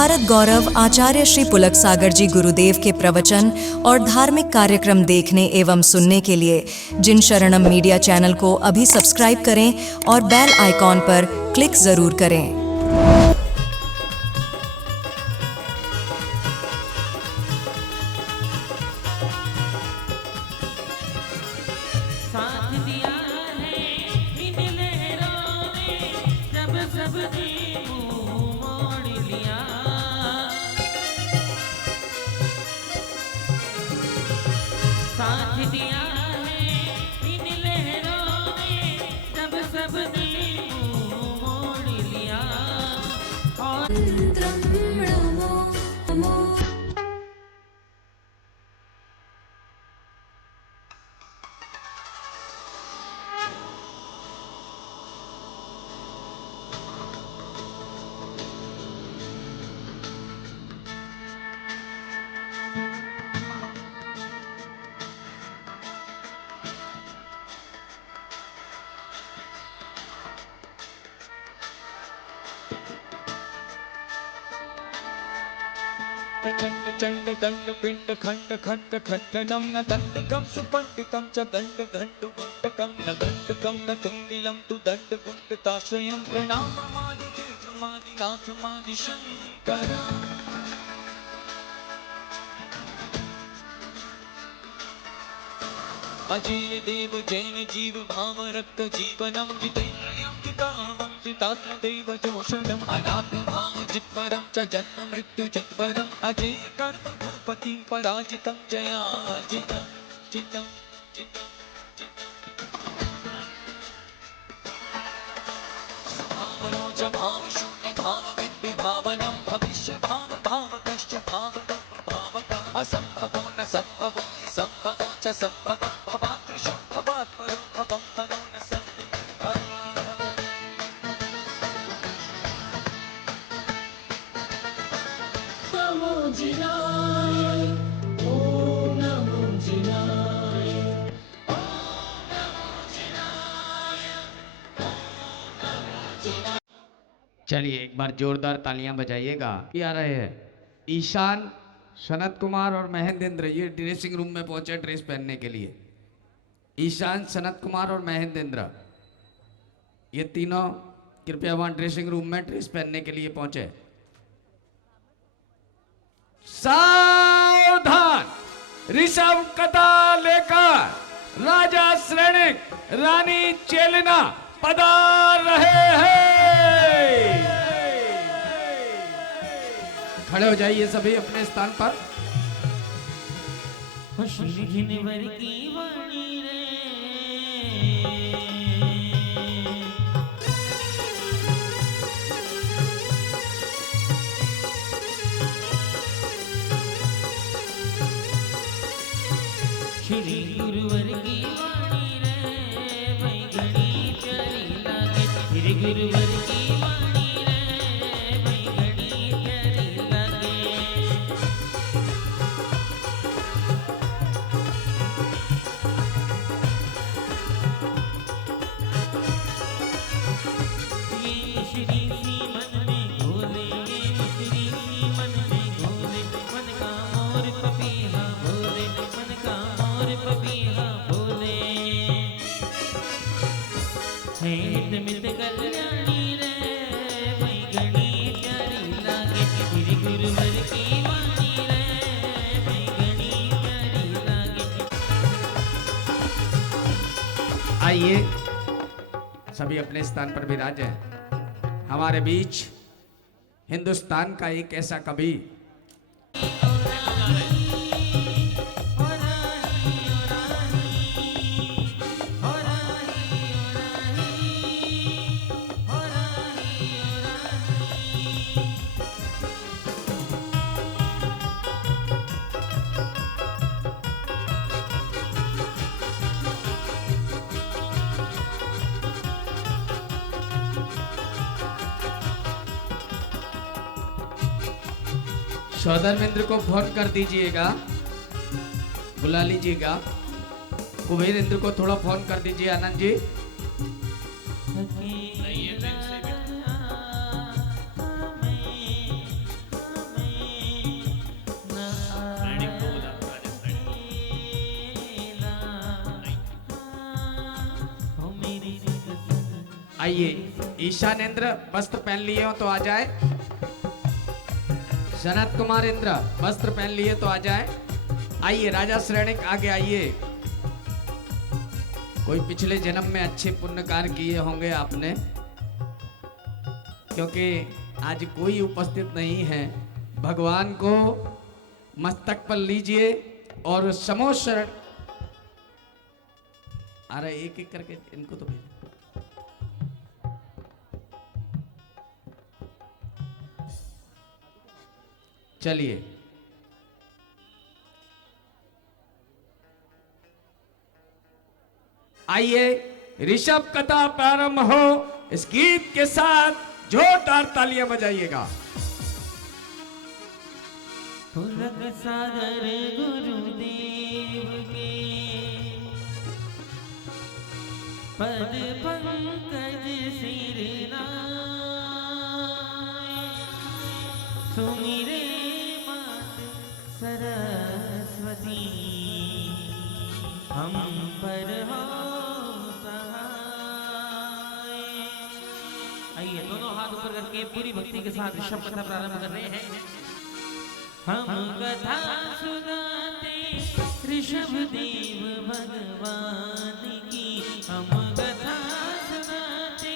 भारत गौरव आचार्य श्री पुलक सागर जी गुरुदेव के प्रवचन और धार्मिक कार्यक्रम देखने एवं सुनने के लिए जिन शरणम मीडिया चैनल को अभी सब्सक्राइब करें और बेल आइकॉन पर क्लिक जरूर करें। साथ दिया है इन लहरों ने जब सबने मुंह मोड़ लिया। साथ दिया है इन लहरों ने जब सबने मुंह मोड़ लिया। चंड चंड दंड पिंड खंड खंड खंडनम न दंडकम सुपंडितम च दंड दंड गुंडकम न दंडकम न तुंगिलम तु दंड गुंडताश्रयं प्रणाममादि तीर्थमादि नाथमादि शंकर। अजीय देव जैन जीव भाव रक्त जीवनम जितेन्द्रियं जितामं जितात्म देव जोषणम अनात्म भाव जित्परम च जन्म मृत्यु जित्परम अजय कर्म भूपति पराजितं जयाजितं जितं जितं भावनोज भाव शून्य भाव विद्विभावनम भविष्य भाव भावकश्च भावक भावक असंभवो न संभवो संभवो च संभवो भवात्रिषु भवात्परो भवं हरो न संभवो। नमो जिनाय ओम नमो जिनाय ओम नमो जिनाय ओम नमो जिनाय। चलिए एक बार जोरदार तालियां बजाइएगा। ये आ रहे हैं ईशान, सनत कुमार और महेंद्र। ये ड्रेसिंग रूम में पहुंचे ड्रेस पहनने के लिए। ईशान, सनत कुमार और महेंद्र, ये तीनों कृपया वहां ड्रेसिंग रूम में ड्रेस पहनने के लिए पहुंचे। सावधान! ऋषभ कथा लेकर राजा श्रेणिक रानी चेलिना पधार रहे हैं। खड़े हो जाइए सभी अपने स्थान पर। खुशी घिनवर की वाणी रे श्री गुरुवर की वाणी रे भाई घड़ी प्यारी लागे। श्री गुरुवर की वाणी रे भाई घड़ी प्यारी लागे। ये श्री सी मन में घोले, ये श्री सी मन में घोले, मन का मोर पपीहा भोले, मन का मोर पपीहा भोले। हे हित मित कल्याणी रे भाई घड़ी प्यारी लागे। श्री गुरुवर की वाणी रे भाई घड़ी प्यारी लागे। आइए सभी अपने स्थान पर विराजे। हमारे बीच हिंदुस्तान का एक ऐसा कवि सौदामिंद्र को फोन कर दीजिएगा, बुला लीजिएगा। कुबेर इंद्र को थोड़ा फोन कर दीजिए। आनंद जी आइए ईशानेंद्र वस्त्र पहन लिए हो तो आ जाए। सनत कुमार इंद्र वस्त्र पहन लिए तो आ जाए। आइए राजा श्रेणिक आगे आइए। कोई पिछले जन्म में अच्छे पुण्य कार्य किए होंगे आपने, क्योंकि आज कोई उपस्थित नहीं है। भगवान को मस्तक पर लीजिए और समो शरण। अरे एक एक करके इनको तो भेजो। चलिए आइए ऋषभ कथा प्रारंभ हो। इस गीत के साथ जोरदार तालियां बजाइएगा। पुलक सागर गुरुदेव के पद पंकज सिर नाय, सुमिरे मात सरस्वती हम पर हो सहाय। आइए दोनों हाथ ऊपर करके पूरी भक्ति के साथ ऋषभ कथा प्रारंभ कर रहे हैं। हम कथा सुनाते ऋषभ देव भगवान की, हम कथा सुनाते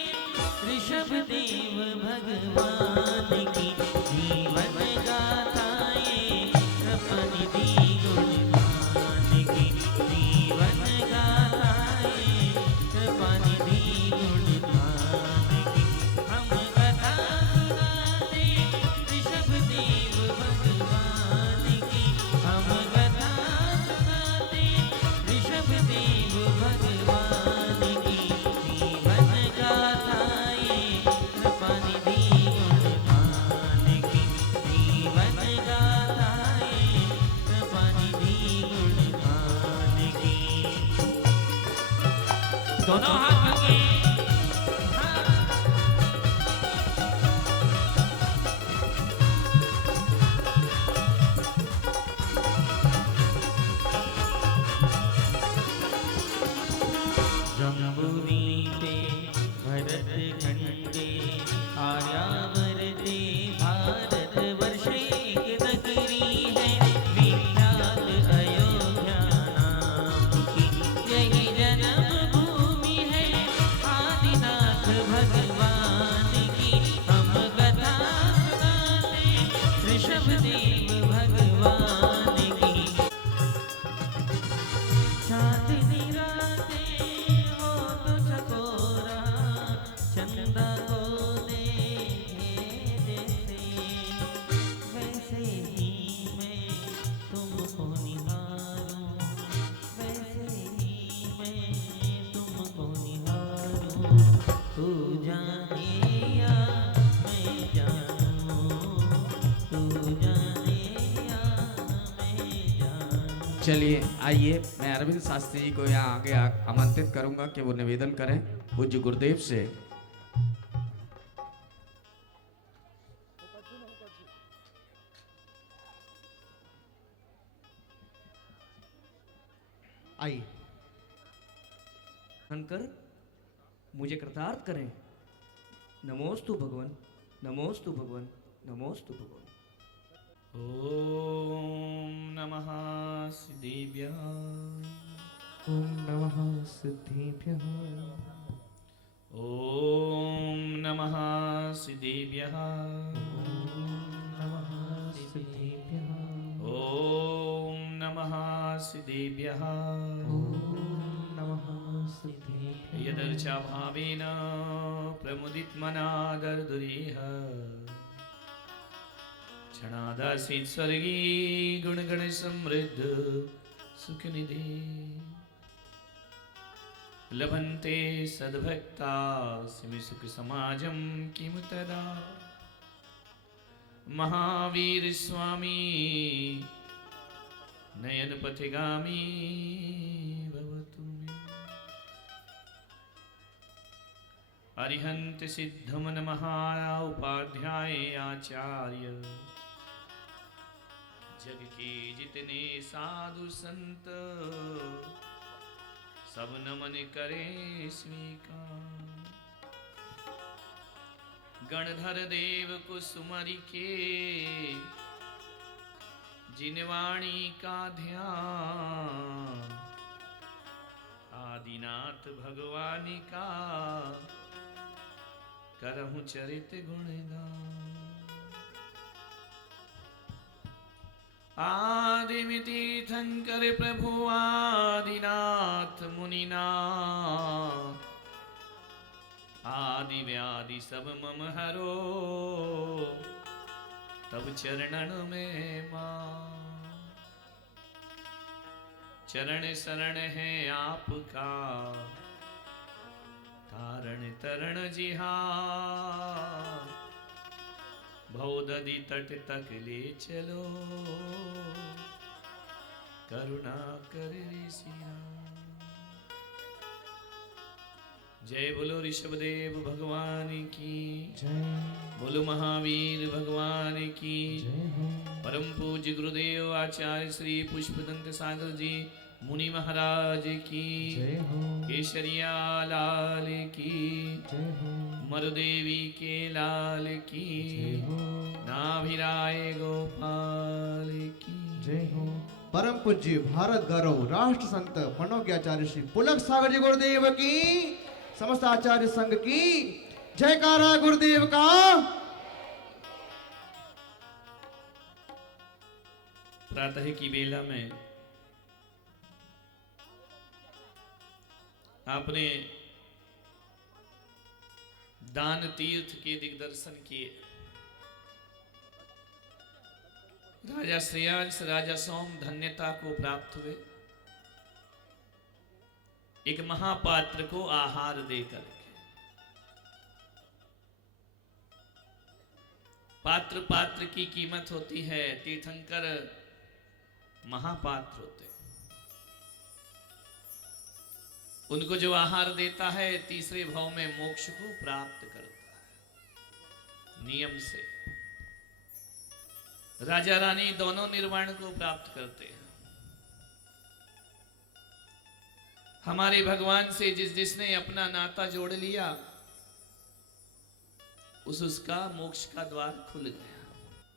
ऋषभ देव भगवान की। जीवन गाथाएं कृपानिधि गुणगान की, जीवन गाथाएं कृपानिधि गुणगान की। हम कथा सुनाते ऋषभ देव भगवान की, हम कथा सुनाते ऋषभ देव भगवान की। जीवन गाथाएं कृपानिधि गुणगान की, जीवन गाथाएं कृपानिधि गुणगान की। दोनों हाथ करके जम्बुदीपे भरत खंडे आर्यावर्ते भारत वर्षे नगरी है, विख्यात अयोध्या नाम की। यही जन्म भूमि है आदिनाथ भगवान की। हम कथा सुनाते ऋषभ देव भगवान की। चांदनी रातें हो तो चकोरा, चंदा को देखे जैसे, वैसे ही मैं तुमको निहारूं, वैसे ही मैं तुमको निहारूं। तू जाने या मैं जानूं, तू जाने या मैं जानूं। चलिए आइए मैं अरविंद शास्त्री जी को यहाँ आगे आमंत्रित करूंगा कि वो निवेदन करें पूज्य गुरुदेव से। आइए हनकर मुझे कृतार्थ करें। नमोस्तु भगवान, नमोस्तु भगवान, नमोस्तु भगवान। ओम नमः सिद्धेभ्यः, ओम नमः सिद्धेभ्यः, ओम नमः सिद्धेभ्यः, नमः सिद्धेभ्यः, ओम नमः सिद्धेभ्यः। नमः सिद्धेभ्यः। यदर्चा भावेन प्रमुदितमनादर्दुरेह, क्षणादासीत् स्वर्गी गुणगण समृद्ध सुखनिधि। लभन्ते सद्भक्ता सिमि सुख समाजं किं तदा। महावीर स्वामी नयन पथिगामी भवतु मे। अरिहन्त सिद्धमन महा उपाध्याय आचार्य, जग के जितने साधु संत सब नमन करे स्वीकार। गणधर देव कुसुमरी के जिनवाणी का ध्यान आदिनाथ भगवानी का करहु चरित गुणगान। आदिमिति शंकर प्रभु आदिनाथ मुनिनाथ आदि व्याधि सब मम हरो तब चरणन में मां। चरण शरण है आपका तारण तरण जिहार भवदधि तट तक ले चलो करुणा कर रे सिया। जय बोलो ऋषभदेव भगवान की जय बोलो महावीर भगवान की जय हो परम पूज्य गुरुदेव आचार्य श्री पुष्पदंत सागर जी मुनि महाराज की जय हो केशरिया लाल की जय हो मरुदेवी के लाल की जय हो नाभिराय गोपाल की जय हो। परम पूज्य भारत गौरव राष्ट्र संत मनोज्ञाचार्य श्री पुलक सागर जी गुरुदेव की समस्त आचार्य संघ की जयकारा गुरुदेव का। प्रातः की बेला में आपने दान तीर्थ के दिग्दर्शन किए। राजा श्रेयांश राजा सोम धन्यता को प्राप्त हुए एक महापात्र को आहार देकर के। पात्र पात्र की कीमत होती है, तीर्थंकर महापात्र होते, उनको जो आहार देता है तीसरे भाव में मोक्ष को प्राप्त करता है नियम से। राजा रानी दोनों निर्वाण को प्राप्त करते हैं। हमारे भगवान से जिसने अपना नाता जोड़ लिया उसका मोक्ष का द्वार खुल गया।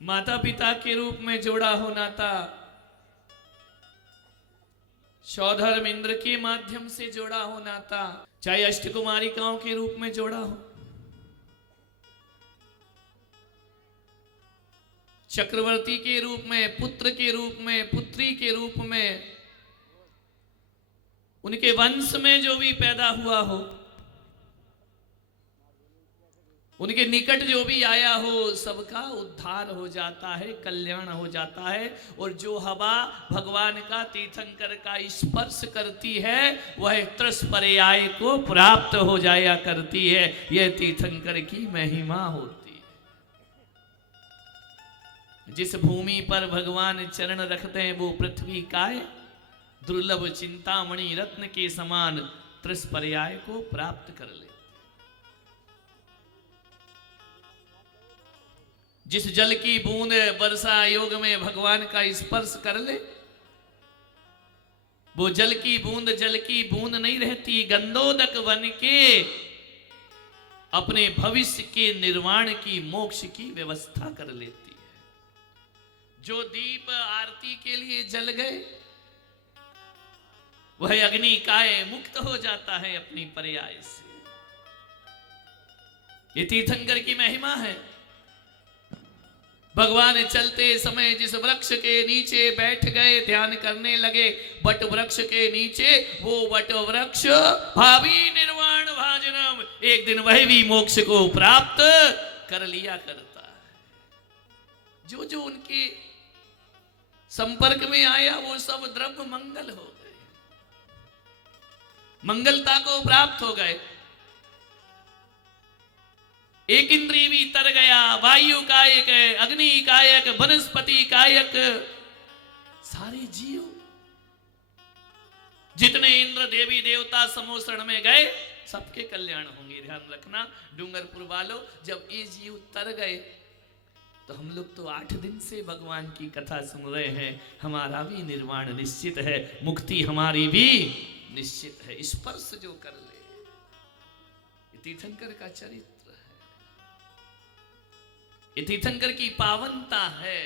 माता पिता के रूप में जोड़ा हो नाता, सौधर्म इंद्र के माध्यम से जोड़ा हो नाता, चाहे अष्टकुमारिकाओं के रूप में जोड़ा हो, चक्रवर्ती के रूप में, पुत्र के रूप में, पुत्री के रूप में, उनके वंश में जो भी पैदा हुआ हो, उनके निकट जो भी आया हो, सबका उद्धार हो जाता है, कल्याण हो जाता है। और जो हवा भगवान का तीर्थंकर का स्पर्श करती है वह त्रस पर्याय को प्राप्त हो जाया करती है। यह तीर्थंकर की महिमा होती है। जिस भूमि पर भगवान चरण रखते हैं वो पृथ्वी काय दुर्लभ चिंतामणि रत्न के समान त्रस पर्याय को प्राप्त कर ले। जिस जल की बूंद वर्षा योग में भगवान का स्पर्श कर ले, वो जल की बूंद नहीं रहती, गंधोदक बन के अपने भविष्य के निर्वाण की, मोक्ष की व्यवस्था कर लेती है। जो दीप आरती के लिए जल गए वह अग्नि काय मुक्त हो जाता है अपनी पर्याय से। ये तीर्थंकर की महिमा है। भगवान चलते समय जिस वृक्ष के नीचे बैठ गए, ध्यान करने लगे, वट वृक्ष के नीचे, वो वट वृक्ष भावी निर्वाण भाजनम, एक दिन वह भी मोक्ष को प्राप्त कर लिया करता है। जो जो उनके संपर्क में आया वो सब द्रव्य मंगल हो गए, मंगलता को प्राप्त हो गए। एक इंद्रिय भी तर गया, वायु कायक, अग्नि कायक, वनस्पति कायक, सारे जीव जितने इंद्र देवी देवता समोसरण में गए सबके कल्याण होंगे। ध्यान रखना डूंगरपुर वालों, जब ये जीव तर गए तो हम लोग तो 8 दिन से भगवान की कथा सुन रहे हैं। हमारा भी निर्वाण निश्चित है, मुक्ति हमारी भी निश्चित है। स्पर्श जो कर ले, तीर्थंकर का चरित्र है। ये तीर्थंकर की पावनता है।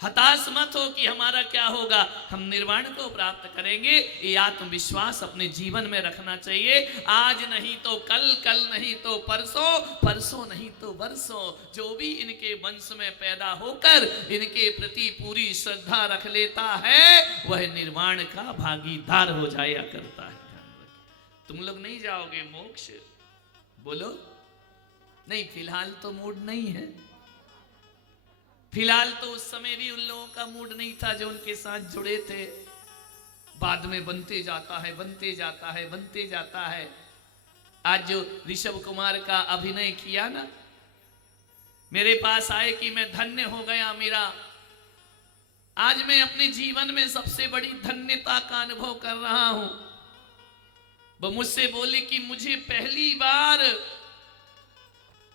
हताश मत हो कि हमारा क्या होगा, हम निर्वाण को प्राप्त करेंगे, ये आत्मविश्वास अपने जीवन में रखना चाहिए। आज नहीं तो कल, कल नहीं तो परसों, परसों नहीं तो वर्षों, जो भी इनके वंश में पैदा होकर इनके प्रति पूरी श्रद्धा रख लेता है वह निर्वाण का भागीदार हो जाया करता है। तुम लोग नहीं जाओगे मोक्ष, बोलो नहीं, फिलहाल तो मूड नहीं है। फिलहाल तो उस समय भी उन लोगों का मूड नहीं था जो उनके साथ जुड़े थे। बाद में बनते जाता है, बनते जाता है, बनते जाता है। आज जो ऋषभ कुमार का अभिनय किया ना, मेरे पास आए कि मैं धन्य हो गया, मेरा आज मैं अपने जीवन में सबसे बड़ी धन्यता का अनुभव कर रहा हूं। वो मुझसे बोले कि मुझे पहली बार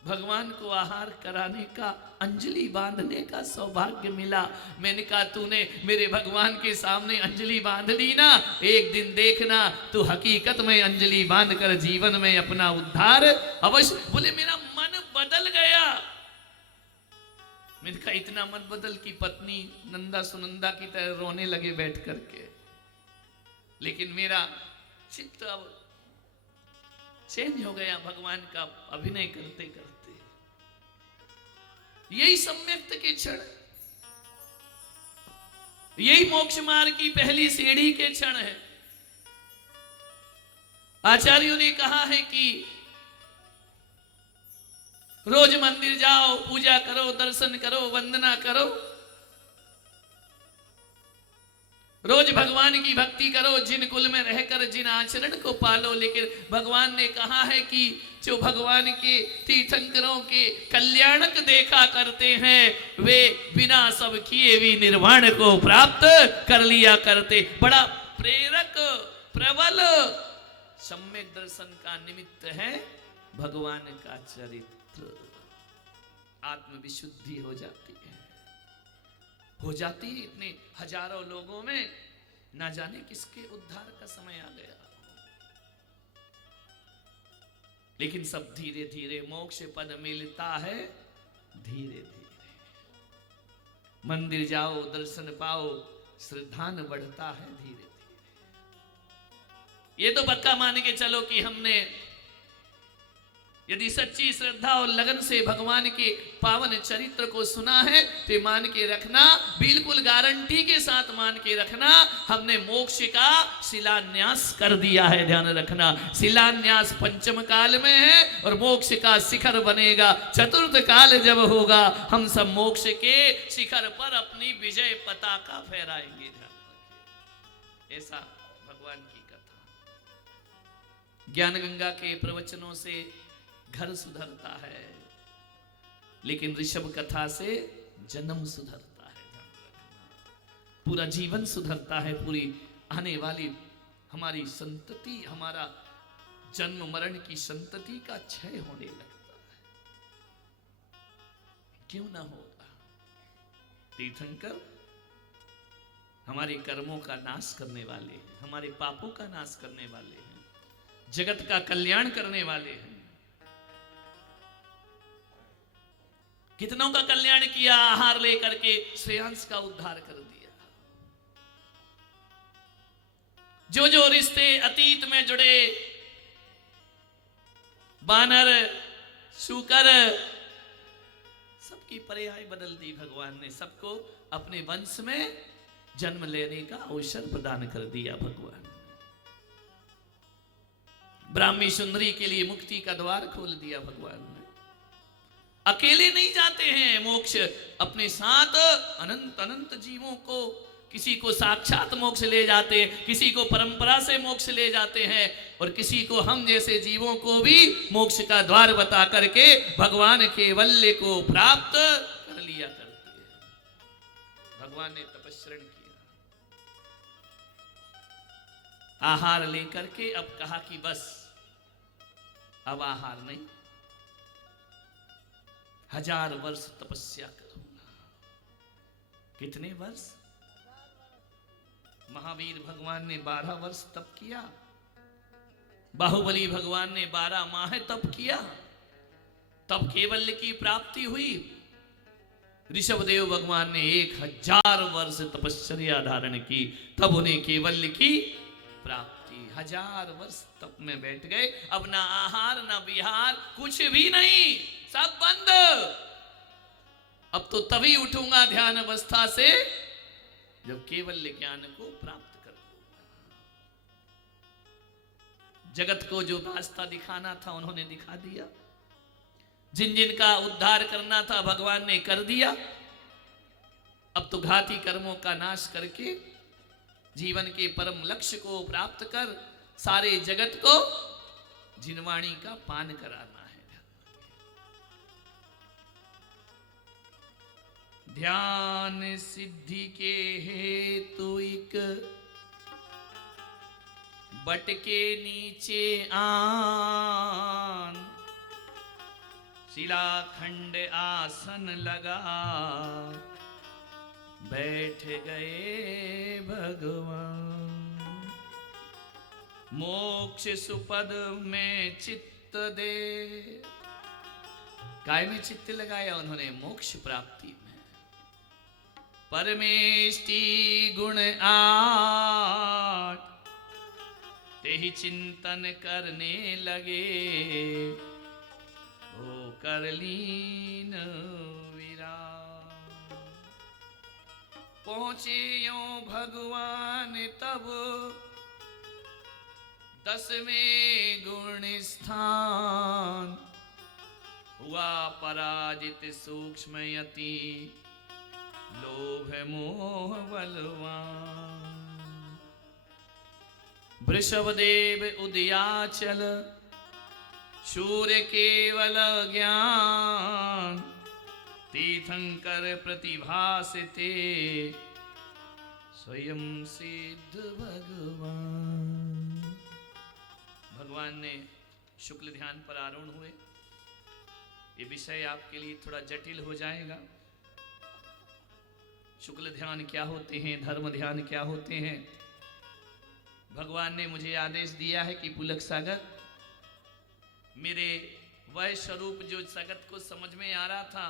भगवान को आहार कराने का, अंजलि बांधने का सौभाग्य मिला। मैंने कहा तूने मेरे भगवान के सामने अंजलि बांध ली ना, एक दिन देखना तू हकीकत में अंजलि बांधकर जीवन में अपना उद्धार अवश्य। बोले मेरा मन बदल गया। मैंने कहा इतना मन बदल की पत्नी नंदा सुनंदा की तरह रोने लगे बैठ करके। लेकिन मेरा चित्त अब चेंज हो गया भगवान का अभिनय करते करते। यही सम्यक्त के क्षण, यही मोक्ष मार्ग की पहली सीढ़ी के क्षण है। आचार्यों ने कहा है कि रोज मंदिर जाओ, पूजा करो, दर्शन करो, वंदना करो, रोज भगवान की भक्ति करो, जिन कुल में रहकर जिन आचरण को पालो। लेकिन भगवान ने कहा है कि जो भगवान के तीर्थंकरों के कल्याणक देखा करते हैं वे बिना सब किए भी निर्वाण को प्राप्त कर लिया करते। बड़ा प्रेरक प्रबल सम्यक दर्शन का निमित्त है भगवान का चरित्र। आत्मविशुद्धि हो जाती है, हो जाती है। इतने हजारों लोगों में ना जाने किसके उद्धार का समय आ गया। लेकिन सब धीरे धीरे मोक्ष पद मिलता है, धीरे धीरे। मंदिर जाओ, दर्शन पाओ, श्रद्धान बढ़ता है धीरे धीरे। ये तो पक्का मान के चलो कि हमने यदि सच्ची श्रद्धा और लगन से भगवान के पावन चरित्र को सुना है तो मान के रखना, बिल्कुल गारंटी के साथ मान के रखना, हमने मोक्ष का शिलान्यास कर दिया है। ध्यान रखना, शिलान्यास पंचम काल में है और मोक्ष का शिखर बनेगा चतुर्थ काल जब होगा। हम सब मोक्ष के शिखर पर अपनी विजय पताका फहराएंगे। ऐसा भगवान की कथा। ज्ञान गंगा के प्रवचनों से घर सुधरता है, लेकिन ऋषभ कथा से जन्म सुधरता है, पूरा जीवन सुधरता है। पूरी आने वाली हमारी संतति, हमारा जन्म मरण की संतति का क्षय होने लगता है। क्यों ना होगा? तीर्थंकर हमारे कर्मों का नाश करने वाले हैं, हमारे पापों का नाश करने वाले हैं, जगत का कल्याण करने वाले हैं। कितनों का कल्याण किया, आहार लेकर के श्रेयांश का उद्धार कर दिया। जो जो रिश्ते अतीत में जुड़े, बानर, शूकर, सबकी पर्याय बदल दी भगवान ने। सबको अपने वंश में जन्म लेने का अवसर प्रदान कर दिया भगवान। ब्राह्मी सुंदरी के लिए मुक्ति का द्वार खोल दिया भगवान ने। अकेले नहीं जाते हैं मोक्ष, अपने साथ अनंत अनंत जीवों को, किसी को साक्षात मोक्ष ले जाते हैं, किसी को परंपरा से मोक्ष ले जाते हैं, और किसी को हम जैसे जीवों को भी मोक्ष का द्वार बता करके भगवान कैवल्य को प्राप्त कर लिया करते हैं। भगवान ने तपस्रण किया, आहार लेकर के अब कहा कि बस अब आहार नहीं, 1000 वर्ष तपस्या करूंगा। कितने वर्ष? महावीर भगवान ने 12 वर्ष तप किया, बाहुबली भगवान ने 12 माह तप किया, तब केवल्य की प्राप्ति हुई। ऋषभदेव भगवान ने 1000 वर्ष तपश्चर्या धारण की, तब उन्हें केवल्य की प्राप्ति। 1000 वर्ष तप में बैठ गए। अब ना आहार ना विहार, कुछ भी नहीं, सब बंद। अब तो तभी उठूंगा ध्यान अवस्था से जब केवल्य ज्ञान को प्राप्त कर लूंगा। जगत को जो रास्ता दिखाना था उन्होंने दिखा दिया, जिन जिन का उद्धार करना था भगवान ने कर दिया। अब तो घाती कर्मों का नाश करके जीवन के परम लक्ष्य को प्राप्त कर सारे जगत को जिनवाणी का पान कराना है। ध्यान सिद्धि के हेतु एक बट के नीचे आन, शिलाखंड आसन लगा बैठ गए भगवान। मोक्ष सुपद में चित्त दे, काय में चित्त लगाया उन्होंने? मोक्ष प्राप्ति में। परमेष्टि गुण आठ तेहि चिंतन करने लगे, ओ कर लीन विराम। पहुंचे यो भगवान तब 10वें गुण स्थान, हुआ पराजित सूक्ष्म यति लोभ मोह बलवान। वृषभदेव उदयाचल सूर्य केवल ज्ञान, तीर्थंकर प्रतिभास थे स्वयं सिद्ध भगवान। भगवान ने शुक्ल ध्यान पर आरूढ़ हुए। ये विषय आपके लिए थोड़ा जटिल हो जाएगा। शुक्ल ध्यान क्या होते हैं, धर्म ध्यान क्या होते हैं? भगवान ने मुझे आदेश दिया है कि पुलक सागर, मेरे वह स्वरूप जो जगत को समझ में आ रहा था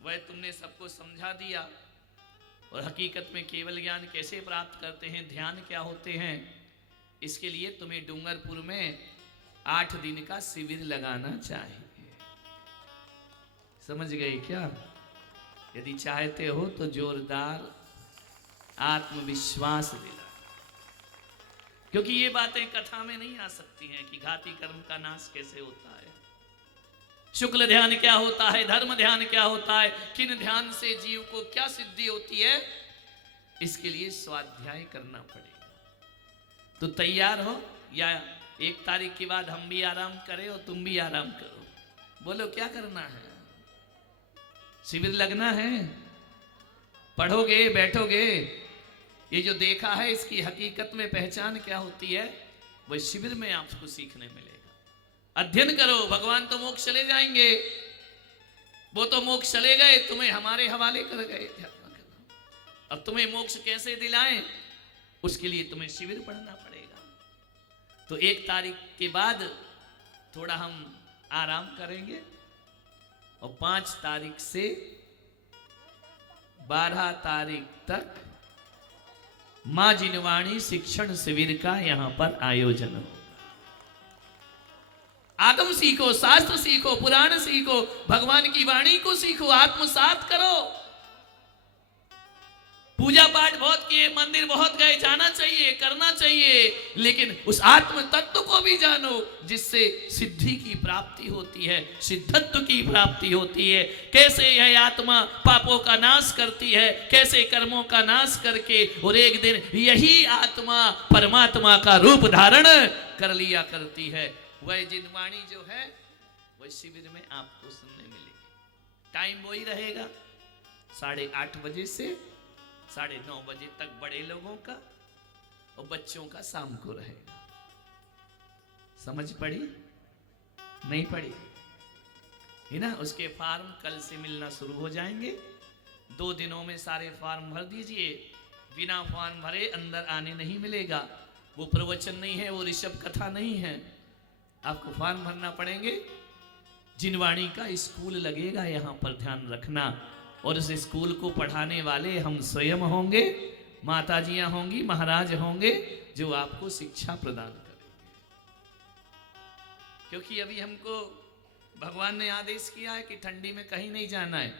वह तुमने सबको समझा दिया, और हकीकत में केवल ज्ञान कैसे प्राप्त करते हैं, ध्यान क्या होते हैं, इसके लिए तुम्हें डूंगरपुर में 8 दिन का शिविर लगाना चाहिए। समझ गए क्या? यदि चाहते हो तो जोरदार आत्मविश्वास देना, क्योंकि ये बातें कथा में नहीं आ सकती हैं कि घाती कर्म का नाश कैसे होता है, शुक्ल ध्यान क्या होता है, धर्म ध्यान क्या होता है, किन ध्यान से जीव को क्या सिद्धि होती है, इसके लिए स्वाध्याय करना पड़ेगा। तो तैयार हो, या 1 तारीख के बाद हम भी आराम करें और तुम भी आराम करो? बोलो क्या करना है? शिविर लगना है? पढ़ोगे, बैठोगे? ये जो देखा है इसकी हकीकत में पहचान क्या होती है, वह शिविर में आपको सीखने मिलेगा। अध्ययन करो। भगवान तो मोक्ष चले जाएंगे, वो तो मोक्ष चले गए, तुम्हें हमारे हवाले कर गए। अब तुम्हें मोक्ष कैसे दिलाएं, उसके लिए तुम्हें शिविर पढ़ना पड़ेगा। तो 1 तारीख के बाद थोड़ा हम आराम करेंगे, और 5 तारीख से 12 तारीख तक मां जिनवाणी शिक्षण शिविर का यहां पर आयोजन होगा। आगम सीखो, शास्त्र सीखो, पुराण सीखो, भगवान की वाणी को सीखो, आत्मसात करो। पूजा पाठ बहुत किए, मंदिर बहुत गए, जाना चाहिए, करना चाहिए, लेकिन उस आत्म तत्व को भी जानो जिससे सिद्धि की प्राप्ति होती है, सिद्धत्व की प्राप्ति होती है। कैसे यह आत्मा पापों का नाश करती है, कैसे कर्मों का नाश करके, और एक दिन यही आत्मा परमात्मा का रूप धारण कर लिया करती है। वह जिनवाणी जो है वह शिविर में आपको सुनने मिलेगी। टाइम वही रहेगा, 8:30 बजे से 9:30 बजे तक बड़े लोगों का, और बच्चों का शाम को रहेगा। समझ पड़ी? नहीं पड़ी है ना? उसके फॉर्म कल से मिलना शुरू हो जाएंगे। 2 दिनों में सारे फॉर्म भर दीजिए। बिना फॉर्म भरे अंदर आने नहीं मिलेगा। वो प्रवचन नहीं है, वो ऋषभ कथा नहीं है। आपको फॉर्म भरना पड़ेंगे, जिनवाणी का स्कूल लगेगा, यहाँ पर ध्यान रखना। और इस स्कूल को पढ़ाने वाले हम स्वयं होंगे, माताजियाँ होंगी, महाराज होंगे, जो आपको शिक्षा प्रदान करेंगे। क्योंकि अभी हमको भगवान ने आदेश किया है कि ठंडी में कहीं नहीं जाना है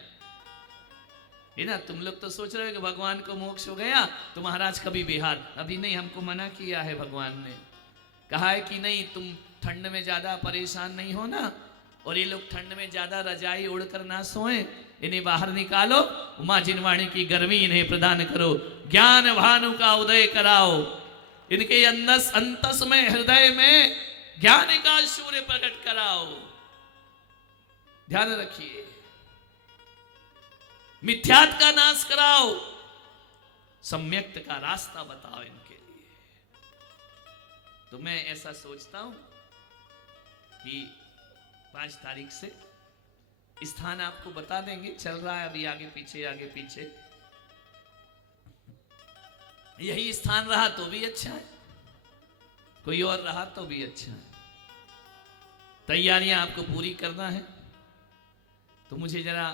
ना। तुम लोग तो सोच रहे हो कि भगवान को मोक्ष हो गया तो महाराज कभी बिहार, अभी नहीं, हमको मना किया है। भगवान ने कहा है कि नहीं, तुम ठंड में ज्यादा परेशान नहीं हो ना, और ये लोग ठंड में ज्यादा रजाई उड़कर ना सोए, इन्हें बाहर निकालो, माँ जिनवाणी की गर्मी इन्हें प्रदान करो, ज्ञान भानु का उदय कराओ, इनके अंतस में, हृदय में ज्ञान का सूर्य प्रकट कराओ। ध्यान रखिए, मिथ्यात का नाश कराओ, सम्यक्त का रास्ता बताओ इनके लिए। तो मैं ऐसा सोचता हूं कि 5 तारीख से स्थान आपको बता देंगे, चल रहा है अभी आगे पीछे आगे पीछे। यही स्थान रहा तो भी अच्छा है, कोई और रहा तो भी अच्छा है। तैयारियां आपको पूरी करना है। तो मुझे जरा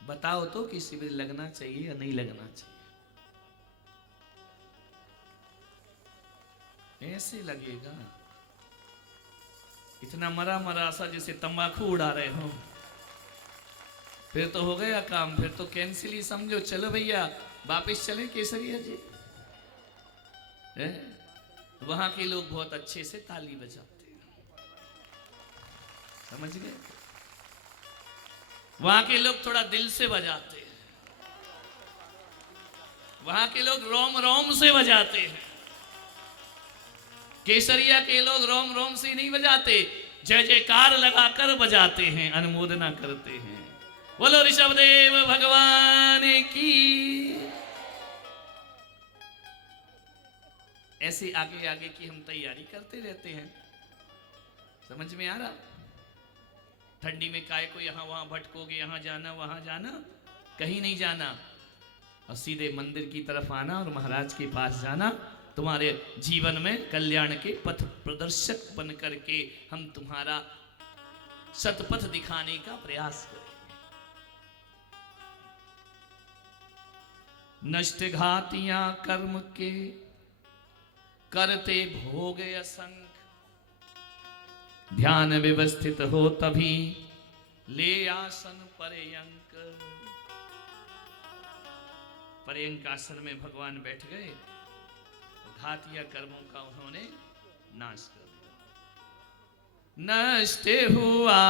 बताओ तो कि शिविर लगना चाहिए या नहीं लगना चाहिए। ऐसे लगेगा इतना मरा मरा सा जैसे तंबाकू उड़ा रहे हो, फिर तो हो गया काम, फिर तो कैंसिल ही समझो। चलो भैया वापिस चले केसरिया जी। वहां के लोग बहुत अच्छे से ताली बजाते हैं, समझ गए। वहां के लोग थोड़ा दिल से बजाते हैं, वहां के लोग रोम रोम से बजाते हैं। केसरिया के लोग रोम रोम से नहीं बजाते, जय जयकार लगाकर बजाते हैं, अनुमोदना करते हैं। बोलो ऋषभदेव भगवान की। ऐसे आगे आगे की हम तैयारी करते रहते हैं, समझ में आ रहा। ठंडी में काय को यहाँ वहां भटकोगे, यहाँ जाना वहां जाना, कहीं नहीं जाना, और सीधे मंदिर की तरफ आना और महाराज के पास जाना। तुम्हारे जीवन में कल्याण के पथ प्रदर्शक बन करके हम तुम्हारा सतपथ दिखाने का प्रयास करेंगे। नष्ट घातियां कर्म के करते भोग असंख्य, ध्यान व्यवस्थित हो तभी ले आसन पर्यंक। पर्यंक आसन में भगवान बैठ गए, घातिया कर्मों का उन्होंने नाश कर दिया। नष्ट हुआ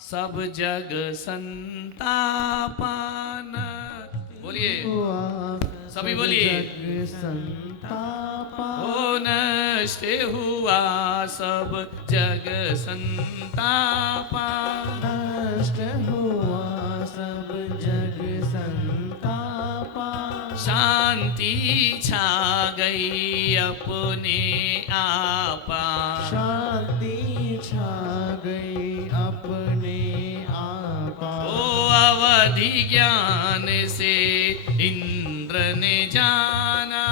सब जग संतापन। बोलिए सभी, बोलिए। ओ नष्ट हुआ सब जग संतापन, नष्ट हुआ सब जग संतापा, शांति छा गई अपने आपा, शांति छा गई अपने आपा। ओ अवधि ज्ञान से इंद्र ने जाना,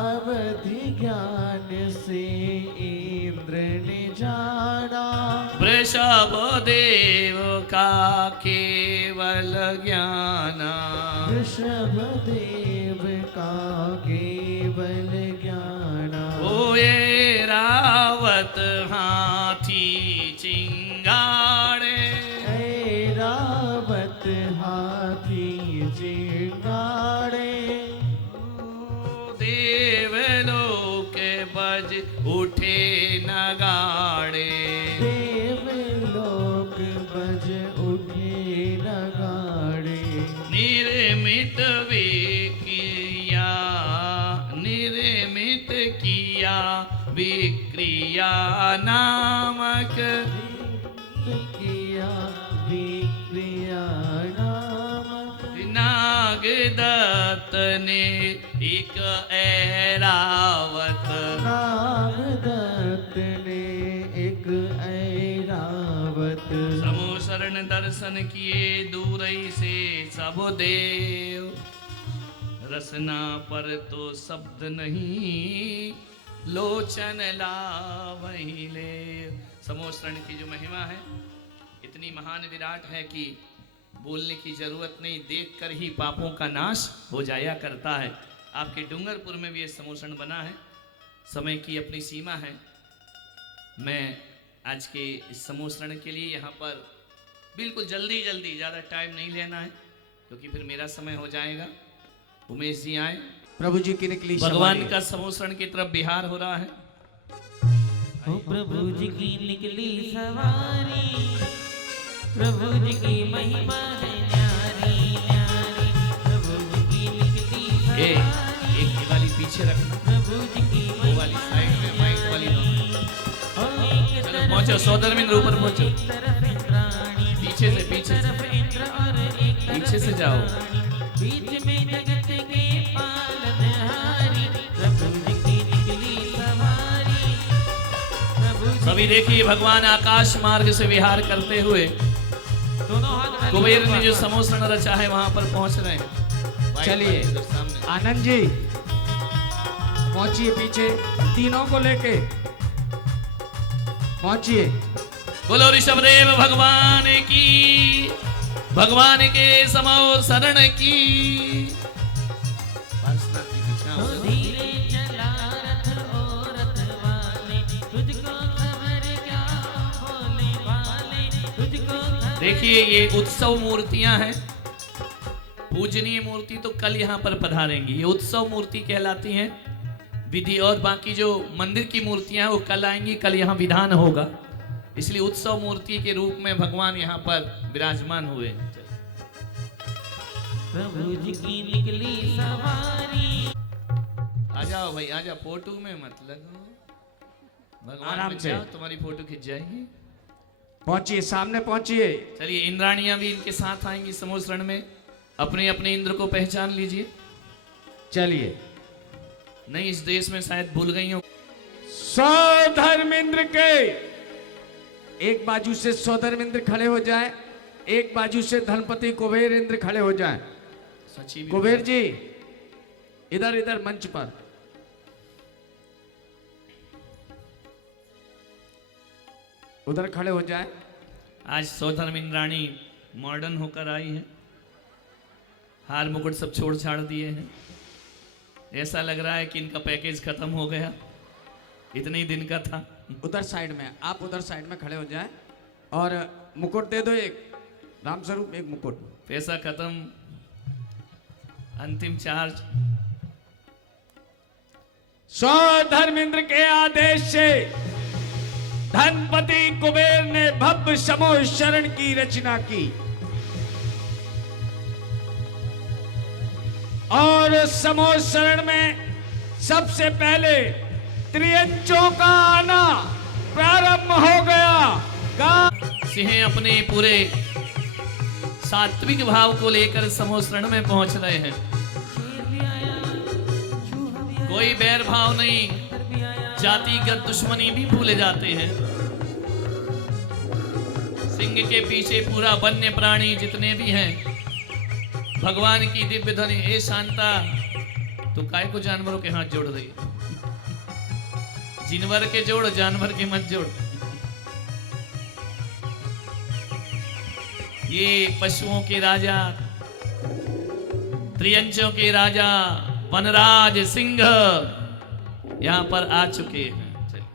अवधि ज्ञान से इंद्र ने जाना, वृषभ देव का केवल ज्ञाना, ऋषभ देव का केवल ज्ञाना। ओ ये रावत हाथी चिंगाड़े, ऐ रावत हाथी चिंगाड़े, देवलोक बज उठे नगाड़े, देवलोक बज उठे नगाड़े। निर्मित वे किया, निर्मित किया विक्रिया नामक, किया विक्रिया नामक। नागदत्त ने एक ऐरावत, नागदत्त ने एक ऐरावत। समोशरण दर्शन किए दूर से सब देव, रसना पर तो शब्द नहीं लोचन लावही ले। समोशरण की जो महिमा है इतनी महान विराट है कि बोलने की जरूरत नहीं, देखकर ही पापों का नाश हो जाया करता है। आपके डूंगरपुर में भी ये समोसण बना है। समय की अपनी सीमा है। मैं आज के इस समोसण के लिए यहाँ पर बिल्कुल जल्दी जल्दी, ज़्यादा टाइम नहीं लेना है क्योंकि फिर मेरा समय हो जाएगा। उमेश जी आए। प्रभु जी की निकली भगवान सवारी। का समोसण की तरफ बिहार हो रहा है। ओ प्रभु जी की निकली सवारी, प्रभु जी की महिमा है न्यारी न्यारी, प्रभु जी की निकली ये सवारी, एक दिवाली पीछे रखना, प्रभु जी की वो वाली साइड में, माइक वाली दोनों। चलो पहुंचो, सौदरमिंद्र ऊपर पहुंचो। पीछे से, पीछे से, पीछे से जाओ। बीच में जगत के पालनहारी, प्रभु जी की निकली सवारी, प्रभु जी सभी देखिए भगवान आकाश मार्ग से विहार करते हुए दोनों हाथ कुबेर ने जो समोसण रचा है वहां पर पहुंच रहे हैं। चलिए इधर सामने। आनंद जी पहुंचिए, पीछे तीनों को लेके पहुंचिए। बोलो ऋषभदेव भगवान की, भगवान के समोसरण की। पार्श्वनाथ जी पीछे आओ। धीरे चला रथ ओ रथ वाले, तुझको खबर क्या बोले वाले, तुझको खबर देखिए ये उत्सव मूर्तियां हैं। पूजनीय मूर्ति तो कल यहाँ पर पधारेंगी, ये उत्सव मूर्ति कहलाती हैं। विधि और बाकी जो मंदिर की मूर्तियां हैं वो कल आएंगी, कल यहाँ विधान होगा। इसलिए उत्सव मूर्ति के रूप में भगवान यहाँ पर विराजमान हुए। प्रभु जी की निकली सवारी। आ जाओ भाई, आ जाओ, फोटो में मत लगो। भगवान आराम में से। जाओ, तुम्हारी फोटो खिंच जाएगी। पहुंचिए, सामने पहुंचिए। चलिए इंद्राणियां भी इनके साथ आएंगी समोसरण में। अपने अपने इंद्र को पहचान लीजिए। चलिए नहीं, इस देश में शायद भूल गई हो। सौधर्मेंद्र के एक बाजू से सौधर्मेंद्र खड़े हो जाए, एक बाजू से धनपति कुबेर इंद्र खड़े हो जाए। सची भी कुबेर जी इधर इधर मंच पर। उधर खड़े हो जाए। आज सौधर्म इंद्राणी मॉडर्न होकर आई है। हार मुकुट सब छोड़ छाड़ दिए हैं। ऐसा लग रहा है कि इनका पैकेज खत्म हो गया, इतने ही दिन का था। उधर साइड में, आप उधर साइड में खड़े हो जाएं और मुकुट दे दो एक, राम स्वरूप एक मुकुट। पैसा खत्म, अंतिम चार्ज। सौधर्मेंद्र के आदेश से धनपति कुबेर ने भव्य समोसरण की रचना की और समोसरण में सबसे पहले त्रियंचों का आना प्रारंभ हो गया। सिंह अपने पूरे सात्विक भाव को लेकर समोसरण में पहुंच रहे हैं। कोई बैर भाव नहीं, जातिगत दुश्मनी भी भूले जाते हैं। सिंह के पीछे पूरा वन्य प्राणी जितने भी हैं, भगवान की दिव्य ध्वनि। ए शांता, तो काय को जानवरों के हाथ जोड़ रही है? जिनवर के जोड़, जानवर के मत जोड़। ये पशुओं के राजा, त्रियंचों के राजा वनराज सिंह यहां पर आ चुके हैं। चलिए।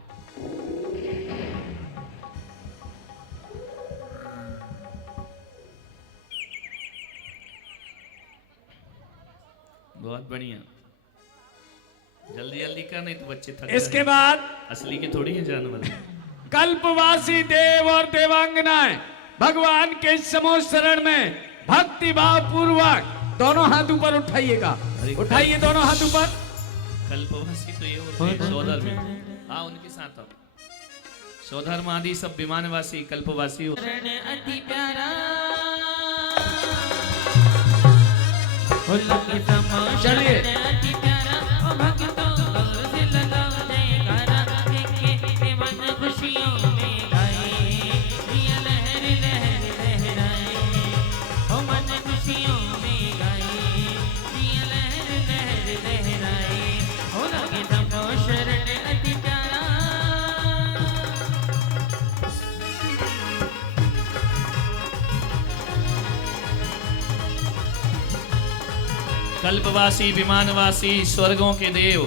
बहुत बढ़िया, जल्दी जल्दी कर, नहीं तो बच्चे थक इसके जाएंगे। बाद असली के थोड़ी है जानवर। कल्पवासी देव और देवांगनाएं भगवान के समोसरण में भक्ति भाव पूर्वक दोनों हाथ ऊपर उठाइएगा। उठाइए दोनों हाथ ऊपर। कल्पवासी तो ये होते हैं सौधर्म। हाँ, उनके साथ अब सौधर्म आदि सब विमानवासी कल्पवासी होते हैं। शरण अति प्यारा, ओ लगे समोसरण चलिए। अति प्यारा, ओ भक्तों गले से लगाओ जयकारा, के मन खुशियों में गाए, प्रिय लहर लहर लहराए, ओ मन खुशियों में गाए, प्रिय लहर लहर लहराए, ओ लगे समोसरण अति प्यारा। कल्पवासी विमानवासी स्वर्गों के देव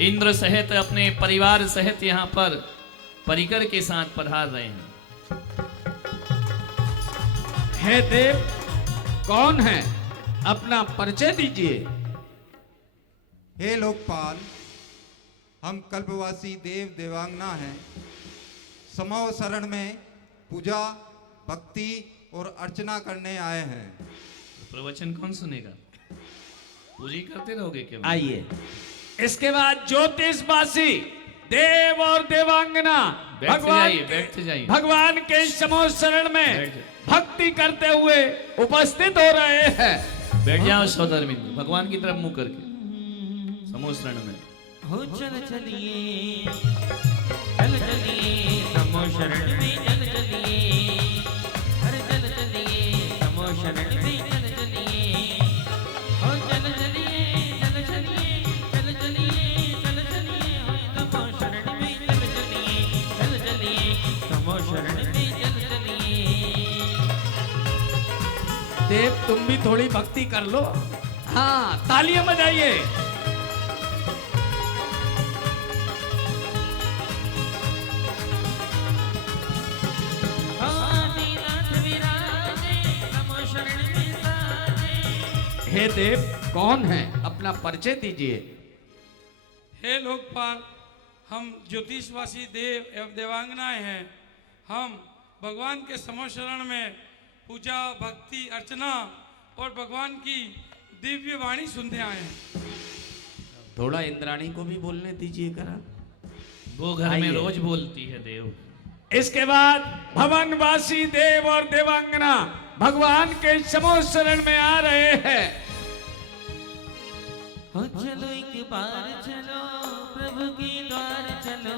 इंद्र सहित अपने परिवार सहित यहाँ पर परिकर के साथ पधार रहे हैं। हे देव, कौन है? अपना परिचय दीजिए। हे लोकपाल, हम कल्पवासी देव देवांगना हैं। समूह शरण में पूजा भक्ति और अर्चना करने आए हैं। प्रवचन कौन सुनेगा? पूजी करते रहोगे क्या? आइए। इसके बाद ज्योतिषवासी देव और देवांगना बैठ जाइए। भगवान के समूह शरण में भक्ति करते हुए उपस्थित हो रहे हैं। बैठ जाओ सौधर्मिंद, भगवान की तरफ मुंह करके समूह शरण में। हो चल चलिए, चल चलिए समो शरण में, चल चलिए, हर चल चलिए समो शरण में, चल चलिए, हो चल चलिए, चल चलिए, चल चलिए, चल चलिए, हो समो शरण में, चल चलिए, चल चलिए समो शरण में, चल चलिए। देव, तुम भी थोड़ी भक्ति कर लो। हाँ, तालियां बजाइए। हे देव, कौन है? अपना परिचय दीजिए। हे लोकपाल, हम ज्योतिषवासी देव एवं देवांगनाएं हैं। हम भगवान के समूह शरण में पूजा भक्ति अर्चना और भगवान की दिव्य वाणी सुनते आए हैं। थोड़ा इंद्राणी को भी बोलने दीजिए करा। वो घर में रोज बोलती है देव। इसके बाद भवनवासी देव और देवांगना भगवान के समूह शरण में आ रहे हैं। हो चलो एक बार चलो प्रभु के द्वार चलो,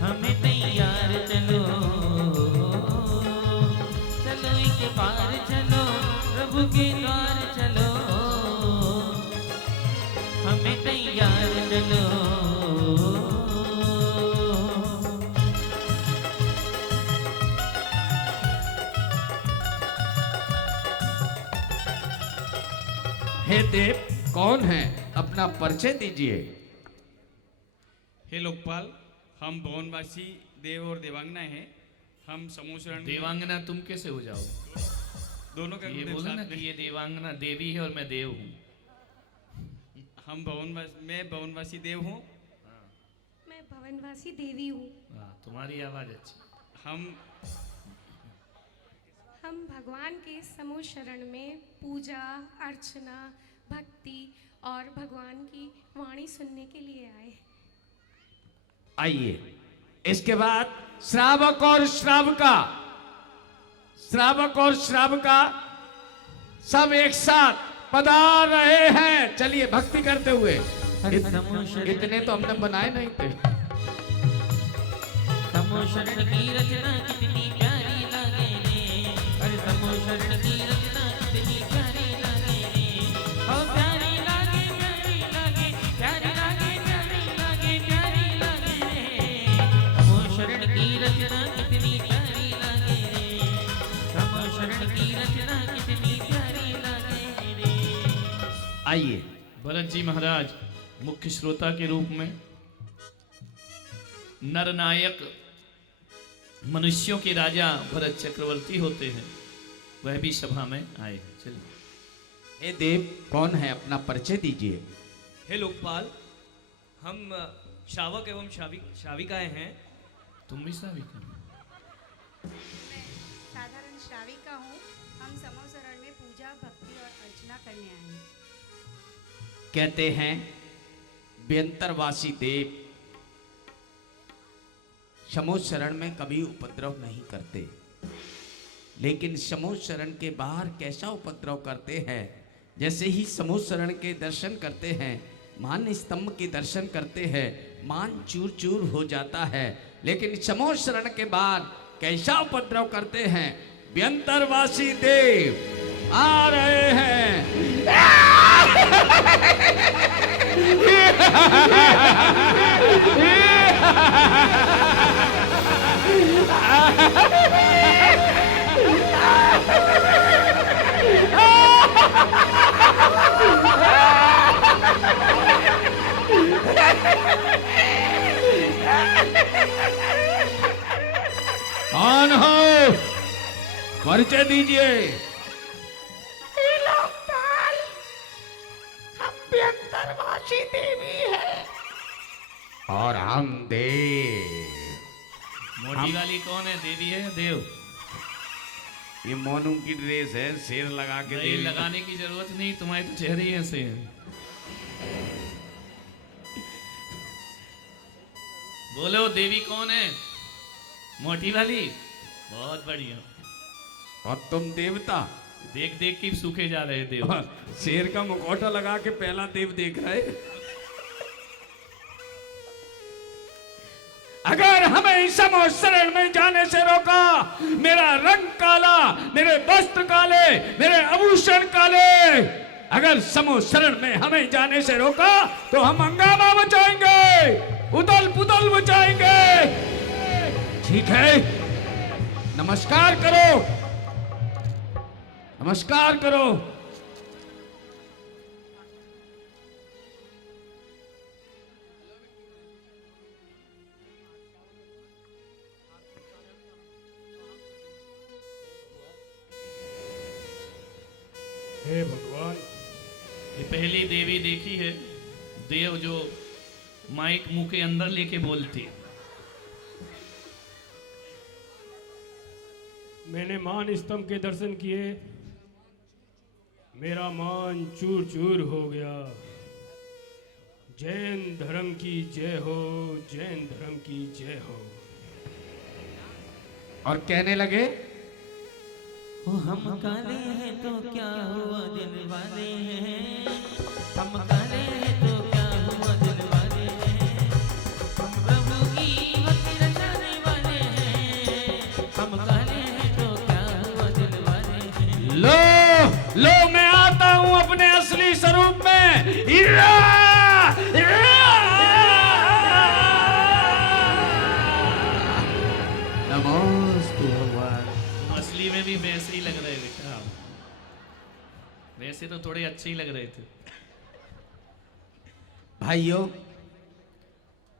हमें तैयार चलो, चलो एक बार चलो प्रभु के द्वार चलो, हमें तैयार चलो। हे देव, कौन है? अपना परिचय दीजिए। हे लोकपाल, हम भवनवासी देव और देवांगना हैं। हम समूह शरण देवांगना तुम कैसे हो जाओ? दोनों का ये बोला ना कि ये देवांगना देवी है और मैं देव हूँ। मैं भवनवासी देव हूँ। मैं भवनवासी देवी हूँ। तुम्हारी आवाज अच्छी। हम भगवान के समूह शरण में पूजा अर्चना भक्ति और भगवान की वाणी सुनने के लिए आए। आइए। इसके बाद श्रावक और श्राविका सब एक साथ पधार रहे हैं। चलिए भक्ति करते हुए। इतने तो हमने बनाए नहीं थे। समूह शरण की रचना कितनी प्यारी लगे रे, अरे समूह शरण की रचना कितनी प्यारी लगे रे, ओ प्यारी लगे, प्यारी लगे, प्यारी लगे, प्यारी लगे, प्यारी लगे रे। समूह शरण की रचना कितनी प्यारी लगे रे, समूह शरण की रचना कितनी प्यारी लगे रे। आइए। भरत जी महाराज मुख्य श्रोता के रूप में नरनायक मनुष्यों के राजा भरत चक्रवर्ती होते हैं, वह भी सभा में आए हैं। चलिए। हे देव, कौन है? अपना परिचय दीजिए। हे लोकपाल, हम श्रावक एवं श्राविकाएं हैं। तुम भी श्राविका? साधारण श्राविका हूँ। हम समूह शरण में पूजा भक्ति और अर्चना करने आए हैं। कहते हैं व्यंतरवासी देव समूह शरण में कभी उपद्रव नहीं करते, लेकिन समूह शरण के बाहर कैसा उपद्रव करते हैं। जैसे ही समूह शरण के दर्शन करते हैं, मान स्तंभ के दर्शन करते हैं, मान चूर चूर हो जाता है। लेकिन समूह शरण के बाद कैसा उपद्रव करते हैं। व्यंतरवासी देव आ रहे हैं। कौन हो? परिचय दीजिए। अंतरवासी देवी है। और हम देव। मोटी वाली कौन है, देवी है या देव? ये मोनू की ड्रेस है, शेर लगा के नहीं, देवी। लगाने की जरूरत नहीं, तुम्हारे तो चेहरे ही ऐसे हैं। बोलो देवी कौन है? मोटी वाली। बहुत बढ़िया। और तुम देवता? देख देख के सूखे जा रहे देव। शेर का मुखौटा लगा के पहला देव देख रहे। अगर हमें इस समूह शरण में जाने से रोका, मेरा रंग काला, मेरे वस्त्र काले, मेरे आभूषण काले, अगर समूह शरण में हमें जाने से रोका तो हम हंगामा मचाएंगे, उदल पुदल मचाएंगे। ठीक है, नमस्कार करो, नमस्कार करो। हे भगवान, ये पहली देवी देखी है, देव जो माइक मुंह के अंदर लेके बोलती। मैंने मान स्तंभ के दर्शन किए, मेरा मान चूर चूर हो गया। जैन धर्म की जय हो, जैन धर्म की जय हो। और कहने लगे, ओ हम काले हैं तो क्या हुआ दिल वाले हैं, हम काले हैं तो क्या हुआ दिल वाले हैं, हम प्रभु की भक्ति रचाने वाले हैं, हम काले हैं तो क्या हुआ दिल वाले हैं। लो मैं आता हूं अपने असली स्वरूप में। इरा, इरा! नमोस्तु भगवान। तुम असली में भी वैसे ही लग रहे बेटा, वैसे तो थोड़े अच्छे ही लग रहे थे। भाइयों,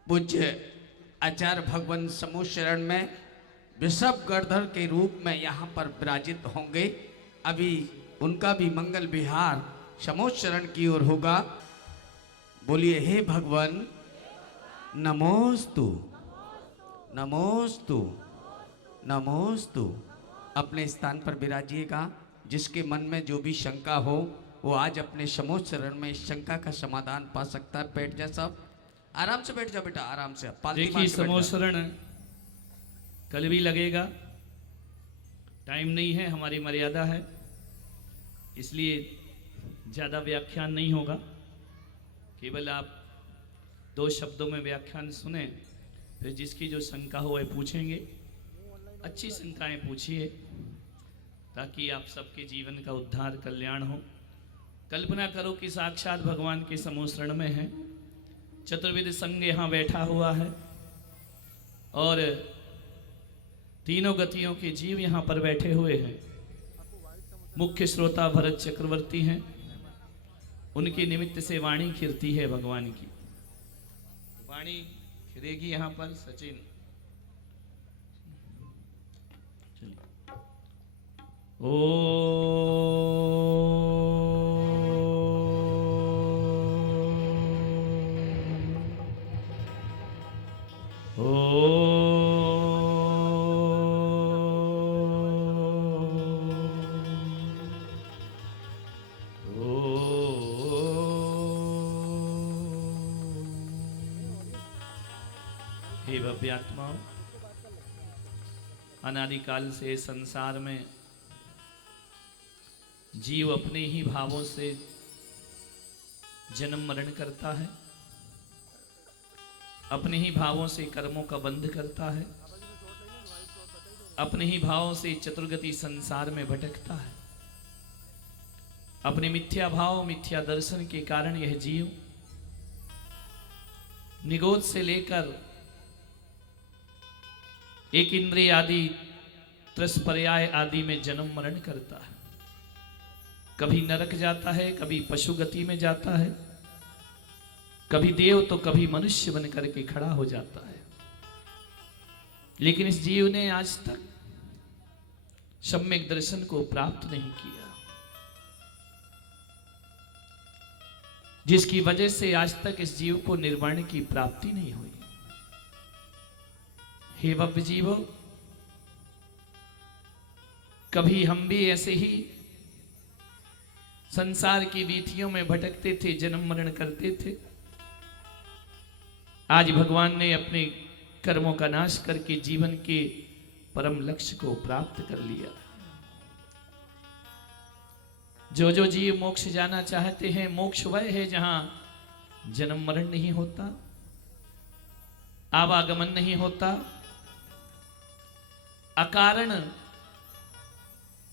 पूज्य आचार्य भगवान समूह शरण में विषभ गणधर के रूप में यहाँ पर विराजित होंगे। अभी उनका भी मंगल विहार समूह शरण की ओर होगा। बोलिए, हे भगवान नमोस्तु, नमोस्तु, नमोस्तु। अपने स्थान पर विराजिएगा। जिसके मन में जो भी शंका हो वो आज अपने समूह शरण में इस शंका का समाधान पा सकता है। बैठ जा सब, आराम से बैठ जा बेटा, आराम से। देखिए समूह शरण कल भी लगेगा, टाइम नहीं है, हमारी मर्यादा है, इसलिए ज़्यादा व्याख्यान नहीं होगा। केवल आप 2 शब्दों में व्याख्यान सुने, फिर जिसकी जो शंका हो वह पूछेंगे। अच्छी शंकाएं पूछिए ताकि आप सबके जीवन का उद्धार कल्याण हो। कल्पना करो कि साक्षात भगवान के समूह शरण में है, चतुर्विध संघ यहाँ बैठा हुआ है और तीनों गतियों के जीव यहाँ पर बैठे हुए हैं। मुख्य श्रोता भरत चक्रवर्ती हैं, उनके निमित्त से वाणी खिरती है भगवान की। वाणी खिरेगी यहाँ पर सचिन। ओ हे भव्य आत्माओं, अनादिकाल से संसार में जीव अपने ही भावों से जन्म मरण करता है, अपने ही भावों से कर्मों का बंध करता है, अपने ही भावों से चतुर्गति संसार में भटकता है। अपने मिथ्या भाव मिथ्या दर्शन के कारण यह जीव निगोद से लेकर एक इंद्रिय आदि त्रस्पर्याय आदि में जन्म मरण करता है। कभी नरक जाता है, कभी पशु गति में जाता है, कभी देव तो कभी मनुष्य बन करके खड़ा हो जाता है। लेकिन इस जीव ने आज तक सम्यक दर्शन को प्राप्त नहीं किया, जिसकी वजह से आज तक इस जीव को निर्वाण की प्राप्ति नहीं हुई। हे भव्य जीवो, कभी हम भी ऐसे ही संसार की वीथियों में भटकते थे, जन्म मरण करते थे। आज भगवान ने अपने कर्मों का नाश करके जीवन के परम लक्ष्य को प्राप्त कर लिया। जो जो जीव मोक्ष जाना चाहते हैं, मोक्ष वह है जहां जन्म मरण नहीं होता, आवागमन नहीं होता, अकारण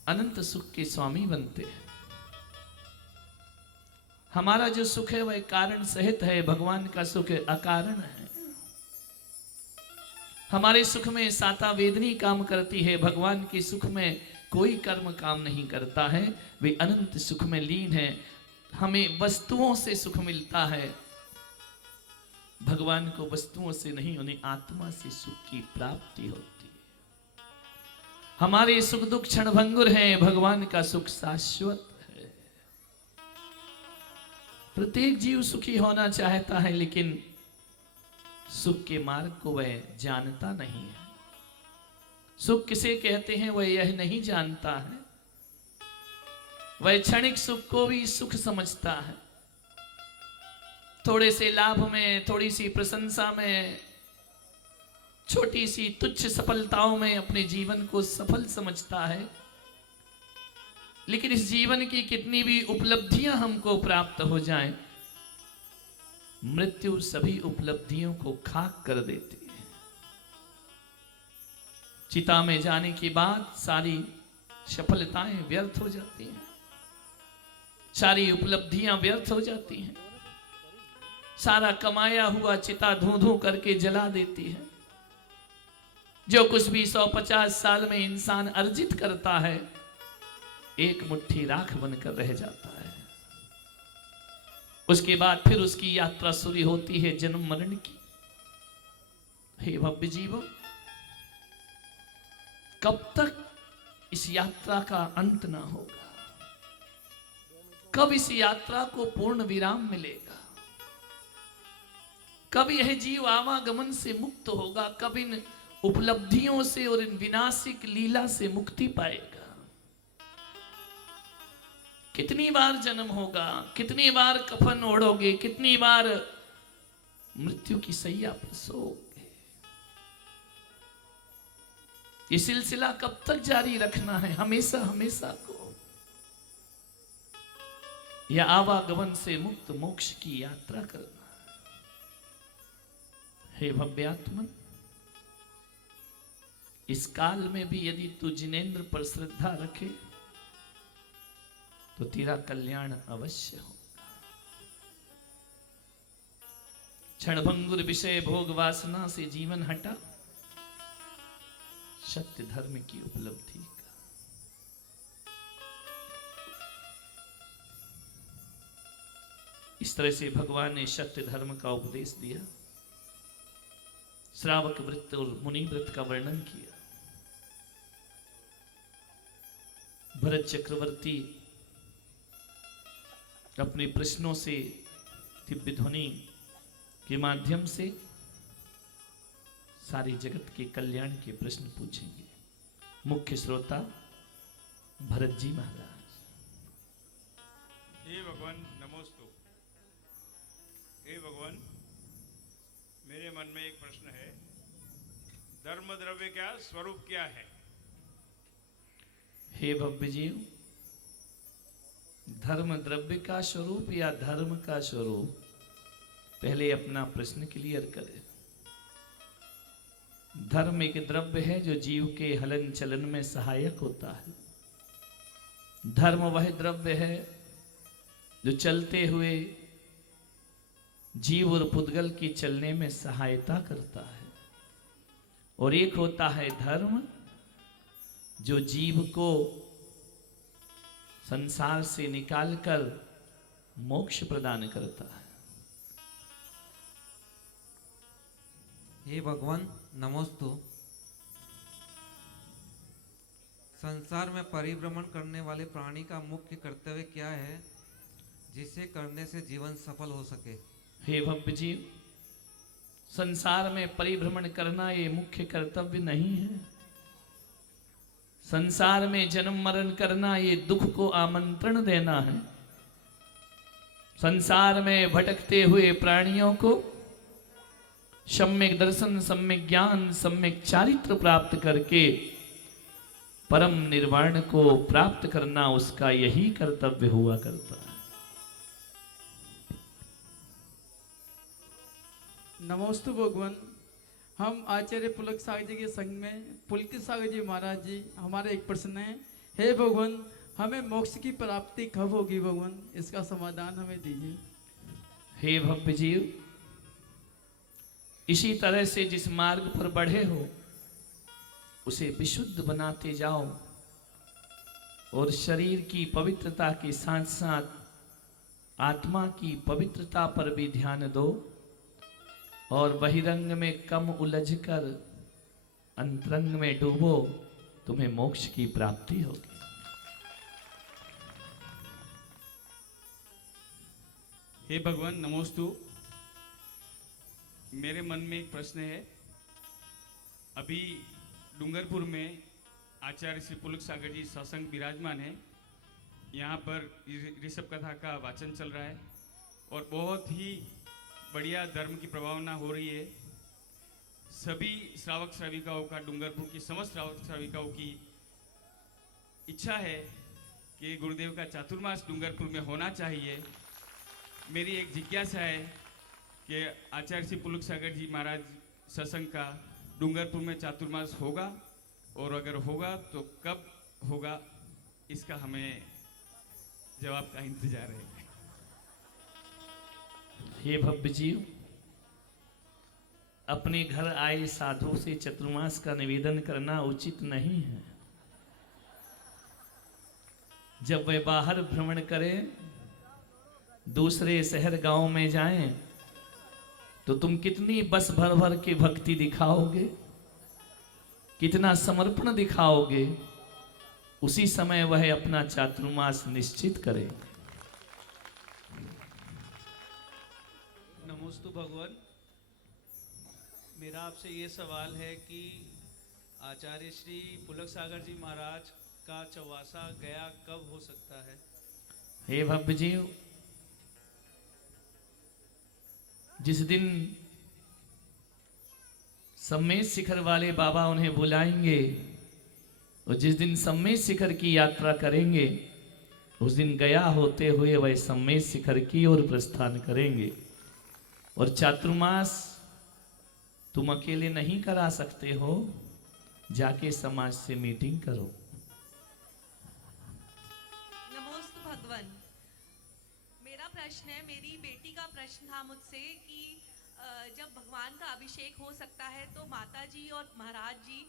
अनंत सुख के स्वामी बनते हैं। हमारा जो सुख है वह कारण सहित है, भगवान का सुख अकारण है। हमारे सुख में साता वेदनी काम करती है, भगवान के सुख में कोई कर्म काम नहीं करता है, वे अनंत सुख में लीन है। हमें वस्तुओं से सुख मिलता है, भगवान को वस्तुओं से नहीं, उन्हें आत्मा से सुख की प्राप्ति होती है। हमारे सुख दुख क्षणभंगुर हैं, भगवान का सुख शाश्वत है। प्रत्येक जीव सुखी होना चाहता है, लेकिन सुख के मार्ग को वह जानता नहीं है। सुख किसे कहते हैं वह यह नहीं जानता है। वह क्षणिक सुख को भी सुख समझता है। थोड़े से लाभ में, थोड़ी सी प्रशंसा में, छोटी सी तुच्छ सफलताओं में अपने जीवन को सफल समझता है। लेकिन इस जीवन की कितनी भी उपलब्धियां हमको प्राप्त हो जाएं, मृत्यु सभी उपलब्धियों को खाक कर देती है। चिता में जाने के बाद सारी सफलताएं व्यर्थ हो जाती हैं, सारी उपलब्धियां व्यर्थ हो जाती हैं, सारा कमाया हुआ चिता धूं धूं करके जला देती है। जो कुछ भी 150 साल में इंसान अर्जित करता है, एक मुट्ठी राख बनकर रह जाता है। उसके बाद फिर उसकी यात्रा शुरू होती है जन्म मरण की। हे भव्य जीवो, कब तक इस यात्रा का अंत ना होगा? कब इस यात्रा को पूर्ण विराम मिलेगा? कब यह जीव आवागमन से मुक्त होगा? कब इन उपलब्धियों से और इन विनाशिक लीला से मुक्ति पाएगा? कितनी बार जन्म होगा? कितनी बार कफन ओढ़ोगे? कितनी बार मृत्यु की सैया पर सोओगे? ये सिलसिला कब तक जारी रखना है? हमेशा हमेशा को, या आवागमन से मुक्त मोक्ष की यात्रा करना? हे भव्यात्मन, इस काल में भी यदि तू जिनेंद्र पर श्रद्धा रखे तो तेरा कल्याण अवश्य होगा। क्षणभंगुर विषय भोग वासना से जीवन हटा, सत्य धर्म की उपलब्धि का। इस तरह से भगवान ने सत्य धर्म का उपदेश दिया, श्रावक वृत्त और मुनि व्रत का वर्णन किया। भरत चक्रवर्ती अपने प्रश्नों से, दिव्य ध्वनि के माध्यम से सारे जगत के कल्याण के प्रश्न पूछेंगे। मुख्य श्रोता भरत जी महाराज। हे भगवान नमोस्तु। हे भगवान, मेरे मन में एक प्रश्न है, धर्म द्रव्य का स्वरूप क्या है? हे भव्य जीव, धर्म द्रव्य का स्वरूप या धर्म का स्वरूप, पहले अपना प्रश्न क्लियर करें। धर्म एक द्रव्य है जो जीव के हलन चलन में सहायक होता है। धर्म वह द्रव्य है जो चलते हुए जीव और पुद्गल की चलने में सहायता करता है। और एक होता है धर्म जो जीव को संसार से निकालकर मोक्ष प्रदान करता है। हे भगवान नमोस्तु। संसार में परिभ्रमण करने वाले प्राणी का मुख्य कर्तव्य क्या है जिसे करने से जीवन सफल हो सके? हे भव्य जीव, संसार में परिभ्रमण करना ये मुख्य कर्तव्य नहीं है। संसार में जन्म मरण करना ये दुख को आमंत्रण देना है। संसार में भटकते हुए प्राणियों को सम्यक दर्शन, सम्यक ज्ञान, सम्यक चारित्र प्राप्त करके परम निर्वाण को प्राप्त करना उसका यही कर्तव्य हुआ करता है। नमोस्तु भगवान। हम आचार्य पुलक सागर जी के संग में पुलकित सागर जी महाराज जी, हमारा एक प्रश्न है। हे भगवान, हमें मोक्ष की प्राप्ति कब होगी भगवान? इसका समाधान हमें दीजिए। हे भव्य जीव, इसी तरह से जिस मार्ग पर बढ़े हो उसे विशुद्ध बनाते जाओ और शरीर की पवित्रता के साथ साथ आत्मा की पवित्रता पर भी ध्यान दो और बहिरंग में कम उलझकर अंतरंग में डूबो, तुम्हें मोक्ष की प्राप्ति होगी। हे भगवान नमोस्तु। मेरे मन में एक प्रश्न है। अभी डूंगरपुर में आचार्य श्री पुलक सागर जी सत्संग विराजमान है। यहाँ पर ऋषभ कथा का वाचन चल रहा है और बहुत ही बढ़िया धर्म की प्रभावना हो रही है। सभी श्रावक श्राविकाओं का, डूंगरपुर की समस्त श्रावक श्राविकाओं की इच्छा है कि गुरुदेव का चातुर्मास डूंगरपुर में होना चाहिए। मेरी एक जिज्ञासा है कि आचार्य श्री पुलक सागर जी महाराज सत्संग का डूंगरपुर में चातुर्मास होगा और अगर होगा तो कब होगा, इसका हमें जवाब का इंतजार है। हे भव्य जीव, अपने घर आए साधु से चतुर्मास का निवेदन करना उचित नहीं है। जब वे बाहर भ्रमण करें, दूसरे शहर गांव में जाएं, तो तुम कितनी बस भर भर के भक्ति दिखाओगे, कितना समर्पण दिखाओगे, उसी समय वह अपना चातुर्मास निश्चित करे। नमोस्तु भगवान। मेरा आपसे ये सवाल है कि आचार्य श्री पुलक सागर जी महाराज का चौवासा गया कब हो सकता है? हे भव्य जीव, जिस दिन सम्मेद शिखर वाले बाबा उन्हें बुलाएंगे और जिस दिन सम्मेद शिखर की यात्रा करेंगे, उस दिन गया होते हुए वह सम्मेद शिखर की ओर प्रस्थान करेंगे। और चातुर्मास तुम अकेले नहीं करा सकते हो, जाके समाज से मीटिंग करो। नमोस्तु भगवान। मेरा प्रश्न है, मेरी बेटी का प्रश्न था मुझसे कि जब भगवान का अभिषेक हो सकता है तो माता जी और महाराज जी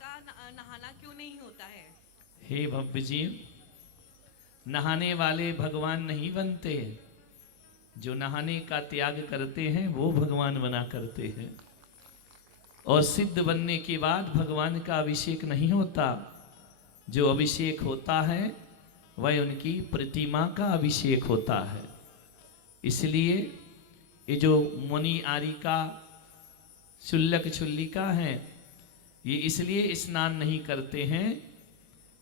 का नहाना क्यों नहीं होता है? हे भव्य जीव, नहाने वाले भगवान नहीं बनते, जो नहाने का त्याग करते हैं वो भगवान बना करते हैं। और सिद्ध बनने के बाद भगवान का अभिषेक नहीं होता, जो अभिषेक होता है वह उनकी प्रतिमा का अभिषेक होता है। इसलिए ये जो मुनि आरिका शुल्लक छुल्लिका हैं, ये इसलिए स्नान नहीं करते हैं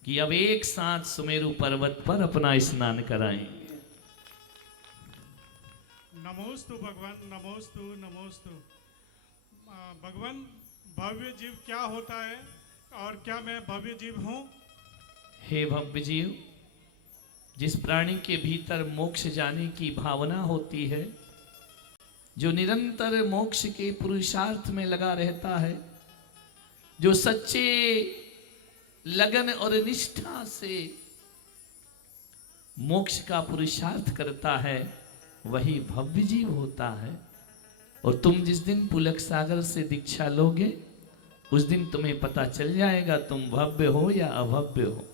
कि अब एक साथ सुमेरु पर्वत पर अपना स्नान कराएंगे। नमोस्तु भगवान, नमोस्तु नमोस्तु। भगवान, भव्य जीव क्या होता है और क्या मैं भव्य जीव हूँ? हे भव्य जीव, जिस प्राणी के भीतर मोक्ष जाने की भावना होती है, जो निरंतर मोक्ष के पुरुषार्थ में लगा रहता है, जो सच्चे लगन और निष्ठा से मोक्ष का पुरुषार्थ करता है, वही भव्य जीव होता है। और तुम जिस दिन पुलक सागर से दीक्षा लोगे, उस दिन तुम्हें पता चल जाएगा तुम भव्य हो या अभव्य हो।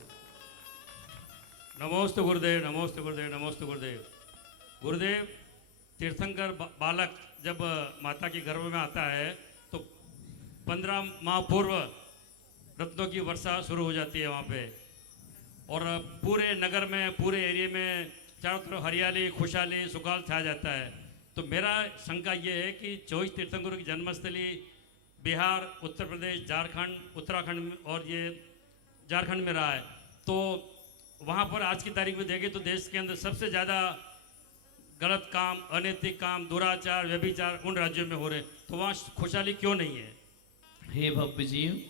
नमोस्तु गुरुदेव, नमोस्तु गुरुदेव, नमोस्तु गुरुदेव। गुरुदेव, तीर्थंकर बालक जब माता के गर्भ में आता है तो 15 माह पूर्व रत्नों की वर्षा शुरू हो जाती है वहाँ पे, और पूरे नगर में, पूरे एरिया में चारों तरफ हरियाली, खुशहाली, सुखाल छा जाता है। तो मेरा शंका ये है कि 24 तीर्थंकरों की जन्मस्थली बिहार, उत्तर प्रदेश, झारखंड, उत्तराखंड और ये झारखंड में रहा है, तो वहाँ पर आज की तारीख में देखें तो देश के अंदर सबसे ज़्यादा गलत काम, अनैतिक काम, दुराचार, व्यभिचार उन राज्यों में हो रहे, तो वहाँ खुशहाली क्यों नहीं है? हे भव्य जीव,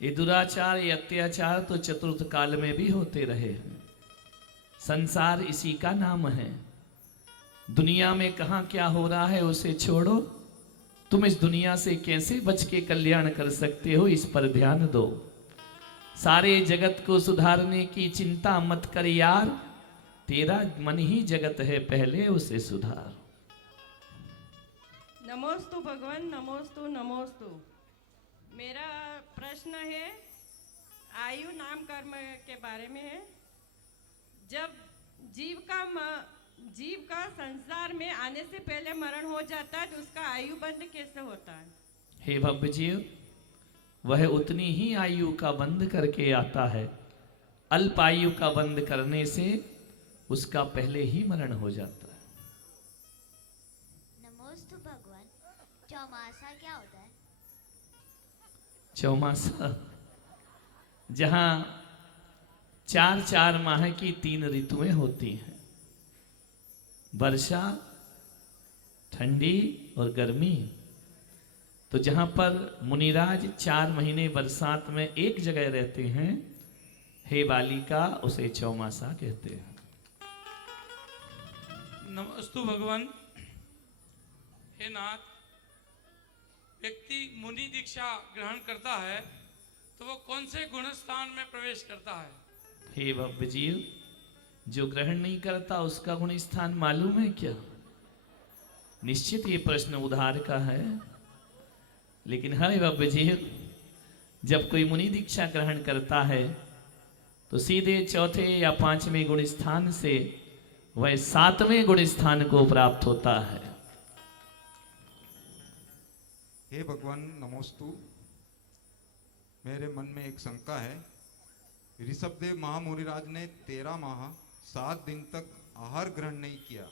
ये दुराचार, ये अत्याचार तो चतुर्थ काल में भी होते रहे हैं। संसार इसी का नाम है। दुनिया में कहाँ क्या हो रहा है उसे छोड़ो, तुम इस दुनिया से कैसे बच के कल्याण कर सकते हो, इस पर ध्यान दो। सारे जगत को सुधारने की चिंता मत कर यार, तेरा मन ही जगत है, पहले उसे सुधार। नमोस्तु भगवान, नमोस्तु नमोस्तु। मेरा प्रश्न है आयु नाम कर्म के बारे में है। जब जीव का संसार में आने से पहले मरण हो जाता है तो उसका आयु बंध कैसे होता है? हे भव्य जीव, वह उतनी ही आयु का बंध करके आता है। अल्प आयु का बंध करने से उसका पहले ही मरण हो जाता है। नमोस्तु भगवान, चौमासा क्या होता है? चौमासा जहां 4 माह की 3 ऋतुएं होती हैं, वर्षा, ठंडी और गर्मी। तो जहां पर मुनिराज 4 महीने बरसात में एक जगह रहते हैं, हे बालिका, उसे चौमासा कहते हैं। नमस्तु भगवान। हे नाथ, व्यक्ति मुनि दीक्षा ग्रहण करता है तो वो कौन से गुण स्थान में प्रवेश करता है? हे भव्य जीव, जो ग्रहण नहीं करता उसका गुण स्थान मालूम है क्या? निश्चित ये प्रश्न उधार का है, लेकिन हे भव्य जीव, जब कोई मुनि दीक्षा ग्रहण करता है तो सीधे 4थे या 5वें गुण स्थान से वह 7वें गुण स्थान को प्राप्त होता है। हे भगवान नमोस्तु। मेरे मन में एक शंका है। ऋषभदेव महामुनिराज ने 13 माह 7 दिन तक आहार ग्रहण नहीं किया,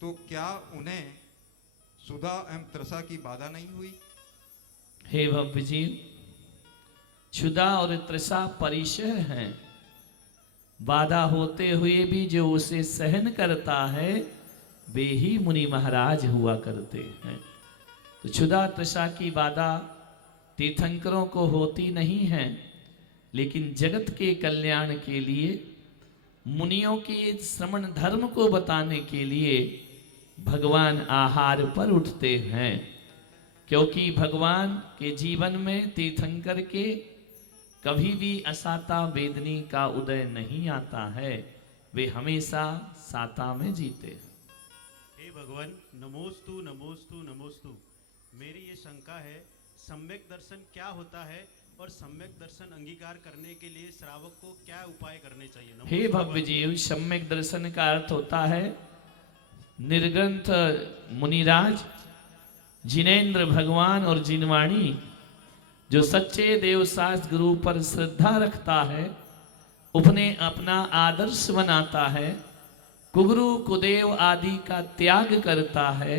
तो क्या उन्हें सुधा एवं त्रसा की बाधा नहीं हुई? हे भव्य जीव, क्षुधा और त्रसा परिचय हैं। बाधा होते हुए भी जो उसे सहन करता है वे ही मुनि महाराज हुआ करते हैं। तो क्षुधा त्रसा की बाधा तीर्थंकरों को होती नहीं है, लेकिन जगत के कल्याण के लिए, मुनियों के श्रवण धर्म को बताने के लिए भगवान आहार पर उठते हैं। क्योंकि भगवान के जीवन में तीर्थंकर के कभी भी असाता वेदनी का उदय नहीं आता है, वे हमेशा साता में जीते हैं। हे भगवान नमोस्तु नमोस्तु नमोस्तु। मेरी ये शंका है, सम्यक दर्शन क्या होता है और सम्यक दर्शन अंगीकार करने के लिए श्रावक को क्या उपाय करने चाहिए? हे भव्य जीव, सम्यक दर्शन का अर्थ होता है निर्ग्रंथ मुनिराज जिनेन्द्र भगवान और जिनवाणी, जो सच्चे देवशास्त्र गुरु पर श्रद्धा रखता है, उन्हें अपना आदर्श बनाता है, कुगुरु कुदेव आदि का त्याग करता है,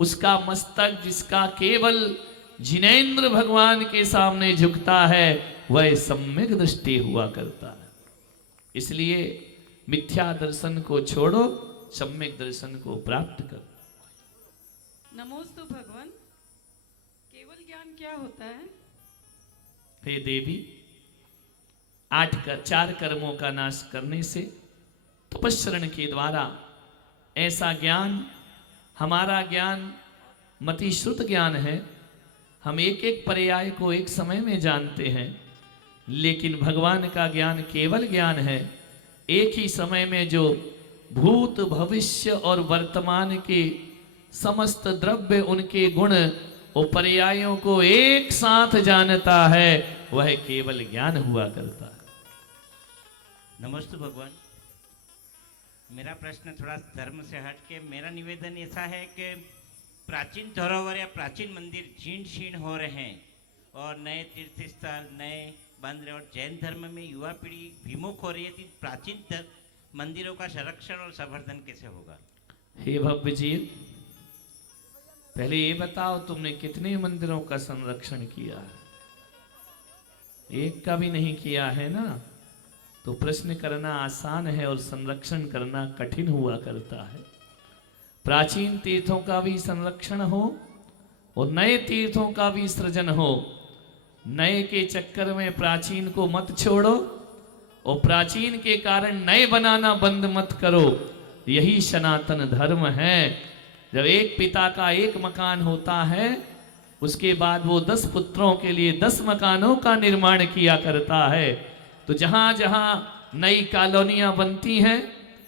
उसका मस्तक जिसका केवल जिनेन्द्र भगवान के सामने झुकता है, वह सम्यक दृष्टि हुआ करता है। इसलिए मिथ्या दर्शन को छोड़ो, सम्यक दर्शन को प्राप्त करो। नमोस्तु भगवान, केवल ज्ञान क्या होता है? हे देवी, 4 कर्मों का नाश करने से तपस्सरण के द्वारा ऐसा ज्ञान, हमारा ज्ञान मतिश्रुत ज्ञान है। हम एक एक पर्याय को एक समय में जानते हैं, लेकिन भगवान का ज्ञान केवल ज्ञान है। एक ही समय में जो भूत भविष्य और वर्तमान के समस्त द्रव्य, उनके गुण और पर्यायों को एक साथ जानता है, वह केवल ज्ञान हुआ करता है। नमस्ते भगवान। मेरा प्रश्न थोड़ा धर्म से हट के, मेरा निवेदन ऐसा है कि प्राचीन धरोहर या प्राचीन मंदिर जीर्ण शीर्ण हो रहे हैं और नए तीर्थ स्थल नए बन रहे, और जैन धर्म में युवा पीढ़ी विमुख हो रही है, तो प्राचीन मंदिरों का संरक्षण और संवर्धन कैसे होगा? हे भव्य जी, पहले ये बताओ तुमने कितने मंदिरों का संरक्षण किया है? एक का भी नहीं किया है ना, तो प्रश्न करना आसान है और संरक्षण करना कठिन हुआ करता है। प्राचीन तीर्थों का भी संरक्षण हो और नए तीर्थों का भी सृजन हो। नए के चक्कर में प्राचीन को मत छोड़ो और प्राचीन के कारण नए बनाना बंद मत करो। यही सनातन धर्म है। जब एक पिता का एक मकान होता है, उसके बाद वो 10 पुत्रों के लिए 10 मकानों का निर्माण किया करता है। तो जहाँ जहाँ नई कॉलोनियाँ बनती हैं,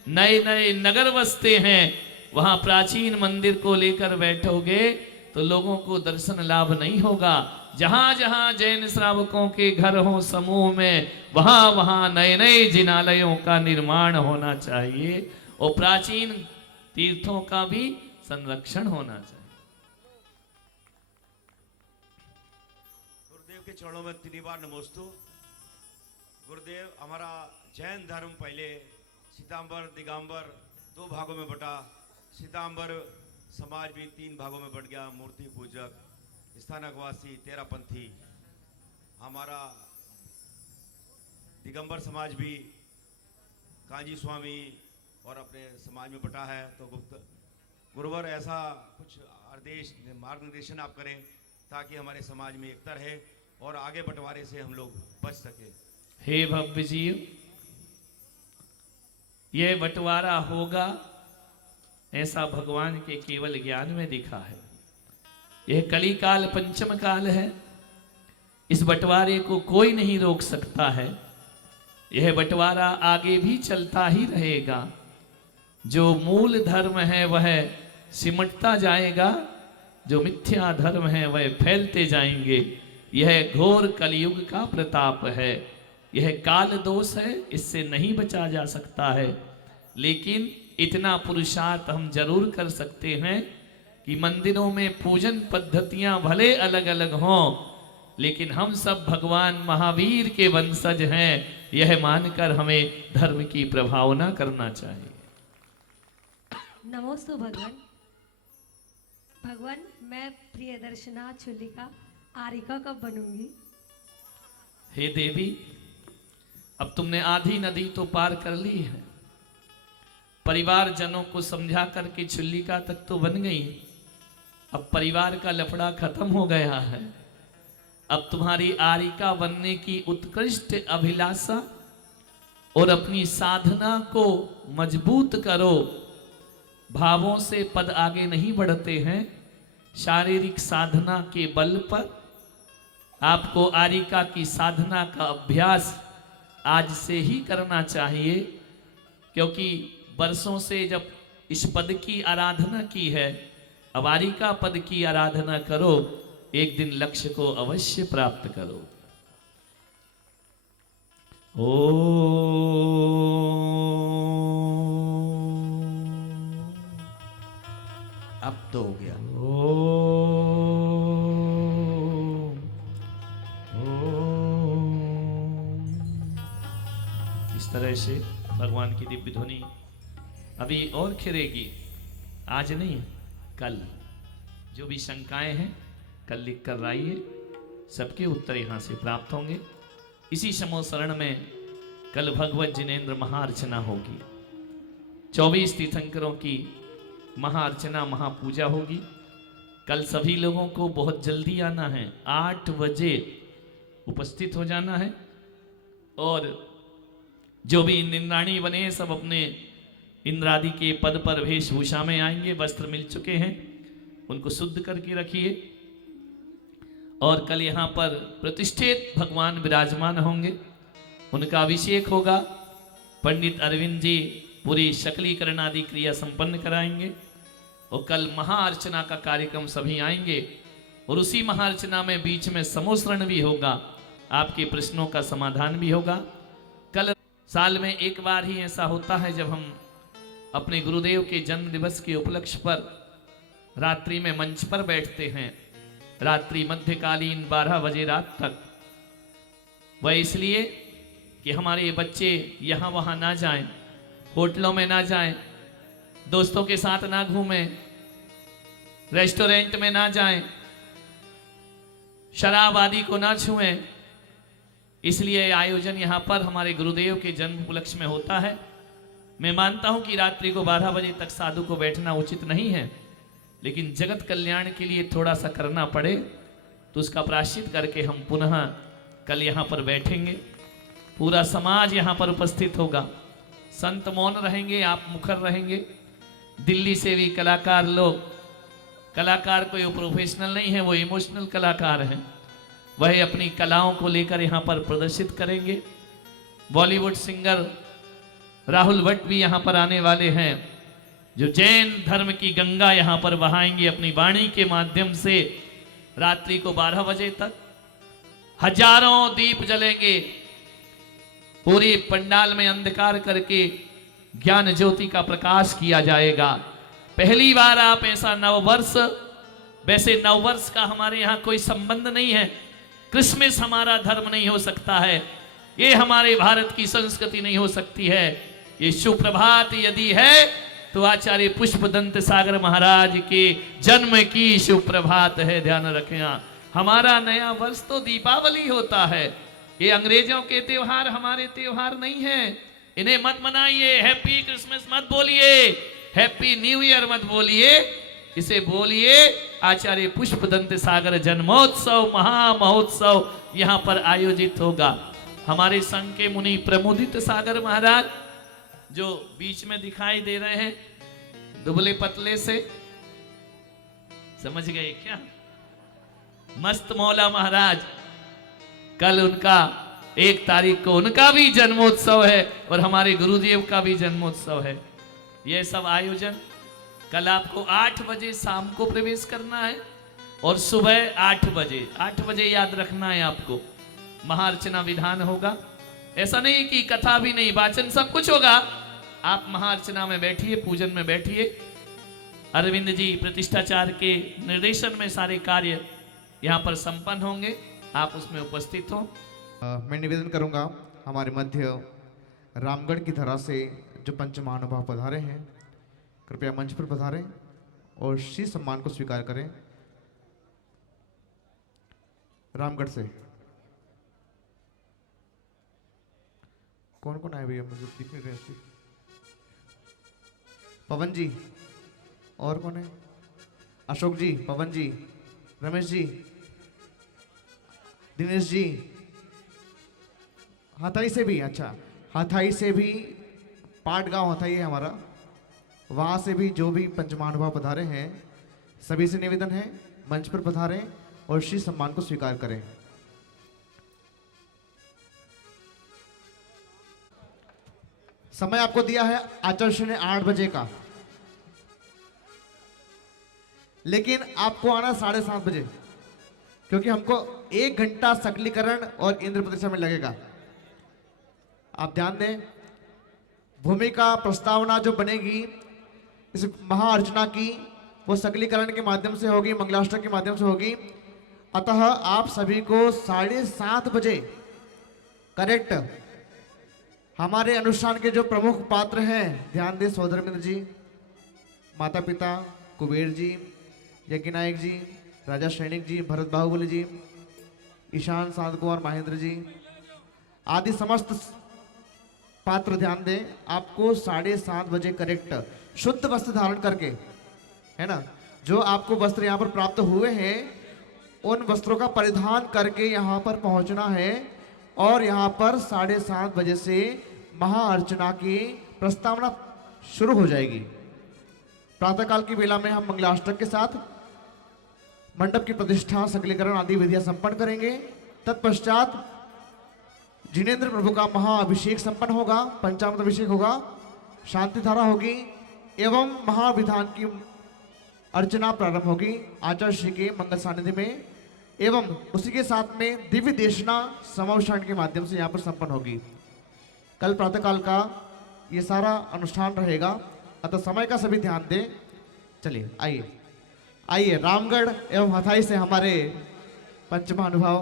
नए नए नगर बसते हैं, वहाँ प्राचीन मंदिर को लेकर बैठोगे तो लोगों को दर्शन लाभ नहीं होगा। जहाँ जहाँ जैन श्रावकों के घर हो समूह में, वहाँ वहाँ नए नए जिनालयों का निर्माण होना चाहिए और प्राचीन तीर्थों का भी संरक्षण होना चाहिए। गुरुदेव के चरणों में 3 बार नमोस्तु। गुरुदेव, हमारा जैन धर्म पहले सीतांबर दिगंबर 2 भागों में बटा। सीतांबर समाज भी 3 भागों में बट गया, मूर्ति पूजक, स्थानकवासी, तेरापंथी। हमारा दिगंबर समाज भी कांजी स्वामी और अपने समाज में बटा है। तो गुरुवर ऐसा कुछ आदेश मार्गदर्शन आप करें ताकि हमारे समाज में एकता रहे और आगे बंटवारे से हम लोग बच सके। हे भव्य जी, ये बंटवारा होगा ऐसा भगवान के केवल ज्ञान में दिखा है। यह कली काल पंचम काल है। इस बंटवारे को कोई नहीं रोक सकता है। यह बंटवारा आगे भी चलता ही रहेगा। जो मूल धर्म है वह सिमटता जाएगा, जो मिथ्या धर्म है वह फैलते जाएंगे। यह घोर कलयुग का प्रताप है। यह काल दोष है, इससे नहीं बचा जा सकता है। लेकिन इतना पुरुषार्थ हम जरूर कर सकते हैं कि मंदिरों में पूजन पद्धतियां भले अलग अलग हों, लेकिन हम सब भगवान महावीर के वंशज हैं, यह मानकर हमें धर्म की प्रभावना करना चाहिए। नमोस्तु भगवान। भगवान, मैं प्रियदर्शना चुलिका आरिका कब बनूंगी? हे देवी, अब तुमने आधी नदी तो पार कर ली है। परिवार जनों को समझा करके चुल्लिका तक तो बन गई। अब परिवार का लफड़ा खत्म हो गया है। अब तुम्हारी आरिका बनने की उत्कृष्ट अभिलाषा और अपनी साधना को मजबूत करो। भावों से पद आगे नहीं बढ़ते हैं। शारीरिक साधना के बल पर आपको आरिका की साधना का अभ्यास आज से ही करना चाहिए, क्योंकि वर्षों से जब इस पद की आराधना की है, अब आरिका पद की आराधना करो, एक दिन लक्ष्य को अवश्य प्राप्त करो। अब तो हो गया। इस तरह से भगवान की दिव्य ध्वनि अभी और खिलेगी। आज नहीं, कल। जो भी शंकाएं हैं कल लिख कर लाइए, सबके उत्तर यहाँ से प्राप्त होंगे। इसी समूह शरण में कल भगवत जिनेन्द्र महाअर्चना होगी। 24 तीर्थंकरों की महाअर्चना महापूजा होगी। कल सभी लोगों को बहुत जल्दी आना है, 8 बजे उपस्थित हो जाना है। और जो भी इंद्राणी बने सब अपने इंद्रादि के पद पर वेशभूषा में आएंगे। वस्त्र मिल चुके हैं, उनको शुद्ध करके रखिए। और कल यहाँ पर प्रतिष्ठित भगवान विराजमान होंगे, उनका अभिषेक होगा। पंडित अरविंद जी पूरी शकलीकरण आदि क्रिया संपन्न कराएंगे। और कल महाअर्चना का कार्यक्रम सभी आएंगे। और उसी महाअर्चना में बीच में समोसरण भी होगा, आपके प्रश्नों का समाधान भी होगा। कल साल में एक बार ही ऐसा होता है जब हम अपने गुरुदेव के जन्म दिवस के उपलक्ष्य पर रात्रि में मंच पर बैठते हैं, रात्रि मध्यकालीन 12 बजे रात तक। वह इसलिए कि हमारे बच्चे यहाँ वहाँ ना जाएं, होटलों में ना जाएं, दोस्तों के साथ ना घूमें, रेस्टोरेंट में ना जाएं, शराब आदि को ना छुएं। इसलिए आयोजन यहाँ पर हमारे गुरुदेव के जन्म उपलक्ष्य में होता है। मैं मानता हूँ कि रात्रि को 12 बजे तक साधु को बैठना उचित नहीं है, लेकिन जगत कल्याण के लिए थोड़ा सा करना पड़े तो उसका प्रायश्चित करके हम पुनः कल यहाँ पर बैठेंगे। पूरा समाज यहाँ पर उपस्थित होगा, संत मौन रहेंगे, आप मुखर रहेंगे। दिल्ली से भी कलाकार लोग, कलाकार कोई प्रोफेशनल नहीं है, वो इमोशनल कलाकार हैं, वह अपनी कलाओं को लेकर यहाँ पर प्रदर्शित करेंगे। बॉलीवुड सिंगर राहुल भट्ट भी यहाँ पर आने वाले हैं, जो जैन धर्म की गंगा यहाँ पर बहाएंगे अपनी वाणी के माध्यम से। रात्रि को 12 बजे तक हजारों दीप जलेंगे, पूरी पंडाल में अंधकार करके ज्ञान ज्योति का प्रकाश किया जाएगा। पहली बार आप ऐसा नववर्ष, वैसे नववर्ष का हमारे यहाँ कोई संबंध नहीं है, क्रिसमस हमारा धर्म नहीं हो सकता है, ये हमारे भारत की संस्कृति नहीं हो सकती है। ये सुप्रभात यदि है तो आचार्य पुष्पदंत सागर महाराज के जन्म की सुप्रभात है, ध्यान रखें। हमारा नया वर्ष तो दीपावली होता है, ये अंग्रेजों के त्योहार हमारे त्योहार नहीं है, इन्हें मत मनाइए। हैप्पी क्रिसमस मत बोलिए, हैप्पी न्यू ईयर मत बोलिए, इसे बोलिए आचार्य पुष्पदंत सागर जन्मोत्सव महामहोत्सव यहाँ पर आयोजित होगा। हमारे संघ के मुनि प्रमुदित सागर महाराज जो बीच में दिखाई दे रहे हैं, दुबले पतले से, समझ गए क्या? मस्त मौला महाराज, कल उनका 1 तारीख को उनका भी जन्मोत्सव है और हमारे गुरुदेव का भी जन्मोत्सव है। यह सब आयोजन कल आपको 8 बजे शाम को प्रवेश करना है और सुबह 8 बजे याद रखना है आपको। महाअर्चना विधान होगा, ऐसा नहीं कि कथा भी नहीं, वाचन सब कुछ होगा। आप महाअर्चना में बैठिए, पूजन में बैठिए। अरविंद जी प्रतिष्ठाचार के निर्देशन में सारे कार्य यहाँ पर संपन्न होंगे, आप उसमें उपस्थित हो। मैं निवेदन करूंगा हमारे मध्य रामगढ़ की धरा से जो पंच महानुभाव पधारे हैं, कृपया मंच पर पधारें और श्री सम्मान को स्वीकार करें। रामगढ़ से कौन कौन आए भैया, मुझे दिख नहीं रहे। पवन जी, और कौन है? अशोक जी, पवन जी, रमेश जी, दिनेश जी, हथाई से भी, अच्छा हथाई से भी, पाट गांव हथाई है हमारा, वहां से भी जो भी पंचमहानुभाव पधारे हैं सभी से निवेदन है मंच पर पधारें और श्री सम्मान को स्वीकार करें। समय आपको दिया है आचार्य ने 8 बजे का, लेकिन आपको आना 7:30 बजे, क्योंकि हमको 1 घंटा सकलीकरण और इंद्र प्रतिष्ठा में लगेगा। आप ध्यान दें, भूमिका प्रस्तावना जो बनेगी इस महाअर्चना की वो सकलीकरण के माध्यम से होगी, मंगलाष्टक के माध्यम से होगी। अतः आप सभी को 7:30 बजे करेक्ट हमारे अनुष्ठान के जो प्रमुख पात्र हैं, ध्यान दें, सौधर्मेंद्र जी, माता पिता कुबेर जी, यज्ञ नायक जी, राजा सैनिक जी, भरत बाहुबली जी, ईशान शांत कुमार महेंद्र जी आदि समस्त पात्र ध्यान दें। आपको 7:30 बजे करेक्ट शुद्ध वस्त्र धारण करके, है ना, जो आपको वस्त्र यहाँ पर प्राप्त हुए हैं उन वस्त्रों का परिधान करके यहाँ पर पहुँचना है और यहाँ पर 7:30 बजे से महाअर्चना की प्रस्तावना शुरू हो जाएगी। प्रातःकाल की वेला में हम मंगलाष्टक के साथ मंडप की प्रतिष्ठा, सकलीकरण आदि विधियां संपन्न करेंगे। तत्पश्चात जिनेंद्र प्रभु का महाअभिषेक संपन्न होगा, पंचामृत अभिषेक होगा, शांति धारा होगी एवं महाविधान की अर्चना प्रारंभ होगी आचार्य श्री के मंगल सानिध्य में, एवं उसी के साथ में दिव्य देशना समाउच्चारण के माध्यम से यहाँ पर संपन्न होगी। कल प्रातःकाल का ये सारा अनुष्ठान रहेगा, अतः समय का सभी ध्यान दें। चलिए आइए। आइए रामगढ़ एवं हथाई से हमारे पंच महानुभाव,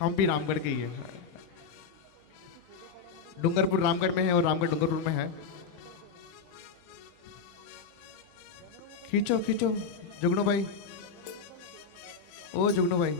हम भी रामगढ़ के ही हैं। डूंगरपुर रामगढ़ में है और रामगढ़ डूंगरपुर में है। खींचो खींचो जुगनू भाई, ओ जुगनू भाई।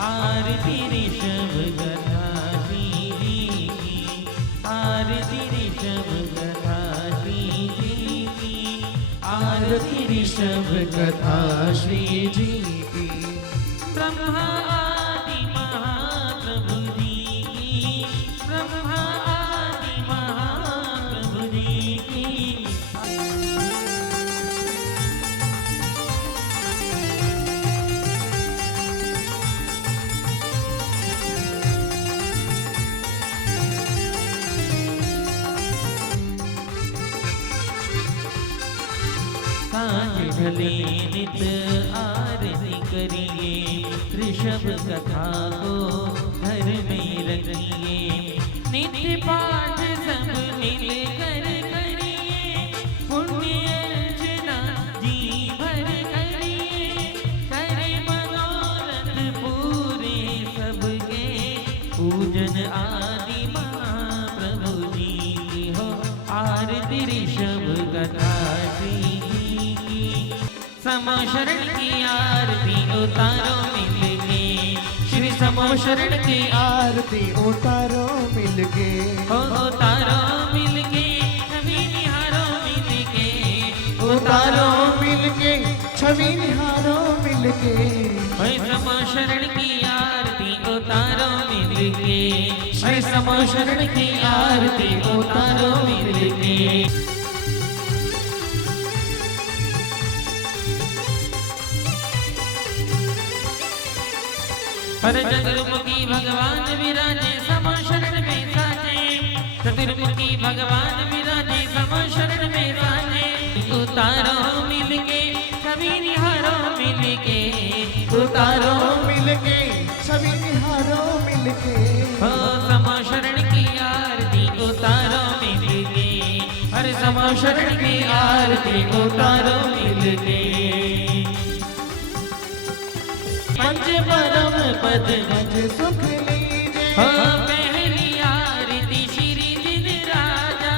आरती ऋषभ कथा श्री जी की, आरती ऋषभ कथा श्री जी की, आरती ऋषभ कथा श्री जी की। ब्रह्मा आदि महाप्रभु जी की, ब्रह्मा आदि महाप्रभु जी की। सांझ ढले नित आरती करिए, ऋषभ कथा को घर में रखिए। नित्य पाठ सब मिल कर करिए, पुण्य अर्चना जी भर करिए। करे मनोरथ पूरे सबके, पूजन आदि महाप्रभु जी की हो। आरती ऋषभ कथा श्री समो शरण की आरती उतारो मिलके, श्री समो शरण की आरती उतारो मिलके, उतारो मिलके छवि निहारो मिलके, उतारो मिलके छवि निहारो मिलके। समो शरण की आरती उतारो मिलके, श्री समो शरण की आरती उतारो मिलके। हर चतुर्मुखी भगवान विराजे समो शरण में साजे, चतुर्मुखी भगवान विराजे समो शरण में साजे। उतारो मिलके छवि निहारो मिलके, उतारो मिलके छवि निहारो मिलके। हो समो शरण की आरती उतारो मिलके, हर समो शरण की आरती उतारो मिलके। पंच परम पद पंच सुख लीजे, पहली आरती श्री जिन राजा,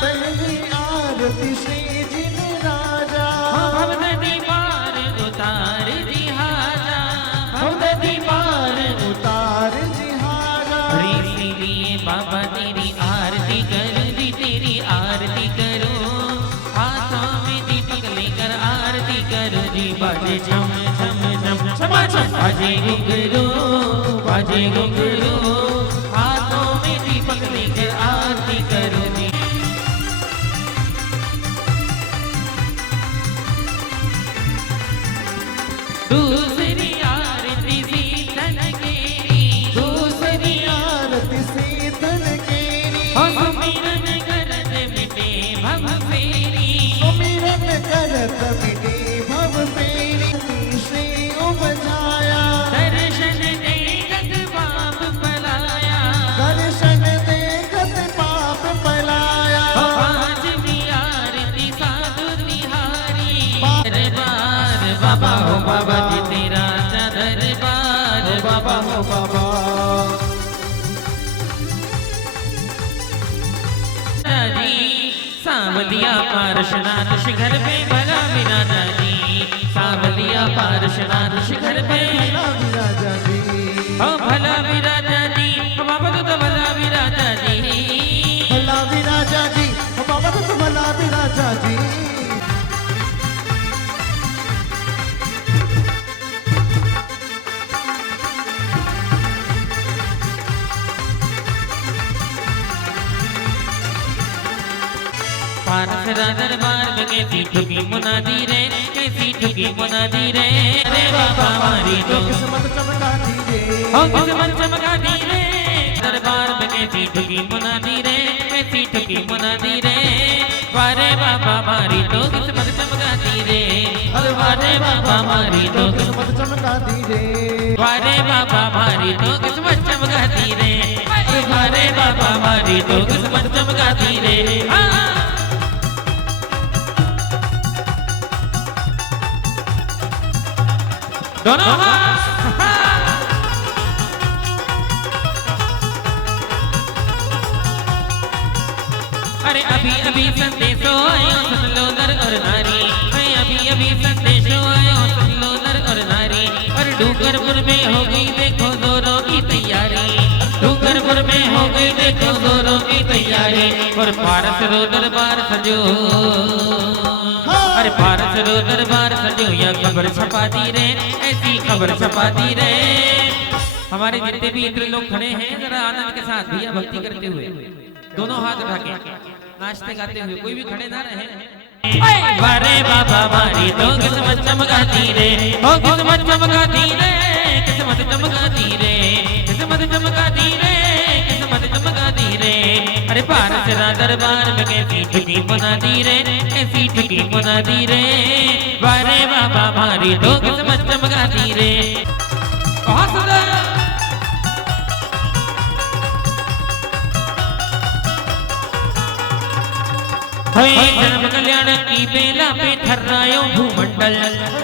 पहली आरती श्री जिन राजा। भवदति पार उतार जिहाजा, भवदति पार उतार जिहाजा। इसीलिए बाबा तेरी आरती करूं जी, तेरी आरती करूं। हाथों में दीपक लेकर आरती करूं जी। बाजे झम झम झम झमा झम, बाजे घुंघरू बाजे घुंघरू। हाथों में दीपक लेकर आरती करूं जी। दूसरी आरती सीतन केरी, दूसरी आरती सीतन केरी। सुमिरन करत मिटे भव फेरी, सुमिरन करत मिटे भव फेरी। श्री उपजाया, दर्शन देखत पाप पलाया, दर्शन देखत पाप पलाया। पांचवी आरती साधु तिहारी, दरबार बाबा हो बाबा जी तेरा दरबार बाबा हो बाबा। सावलिया पार्श्वनाथ शिखर पे भला विराजा जी, सावलिया पार्श्वनाथ शिखर पे भला विराजा जी, ओ भला विराजा जी। बाबा तो भला विराजा जी, भला विराजा जी। बाबा तो भला विराजा जी। पारसरा दरबार में कैसी ठुकी मुनादी रे, कैसी ठुकी मुनादी रे। अरे बाबा हमारी तो किस्मत चमका दीजिए, ओ किस्मत चमका दी रे। दरबार में कैसी ठुकी मुनादी रे, ऐसी ठुकी मुनादी रे वारे बाबा मारी तो किस्मत चमकाती रे और वारे बाबा मारी तो किस्मत चमकाती रे वारे बाबा मारी तो किस्मत चमकाती रे और वारे बाबा मारी तो किस्मत चमकाती रे दोनों अरे अभी अभी संदेशो आयो सुन लो नर और नारी अभी अभी संदेशो आयो सुन लो नर और नारी और डूंगरपुर में हो गई देखो जोरों की तैयारी डूंगरपुर में हो गई देखो जोरों की तैयारी और पारस रो दरबार सजो अरे पारस रो दरबार सजो या खबर छपा दी रे ऐसी खबर छपा दी रे हमारे जितने भी इतने लोग खड़े हैं जरा आनंद के साथ भैया भक्ति करते हुए दोनों हाथ उठा के नाचते गाते हुए कोई भी खड़े ना रहे वारे बाबा मारी तो किस्मत चमकाती रे ओ किस्मत चमकाती रे किस्मत चमकाती रे किस्मत चमकाती रे किस्मत चमकाती रे अरे पारस रा दरबार में कैसी ठुकी मुनादी रे कैसी ठुकी मुनादी रे वारे बाबा मारी तो किस्मत चमकाती रे बहुत सुंदर जन्म कल्याण की बेला पे थर्रायो भूमंडल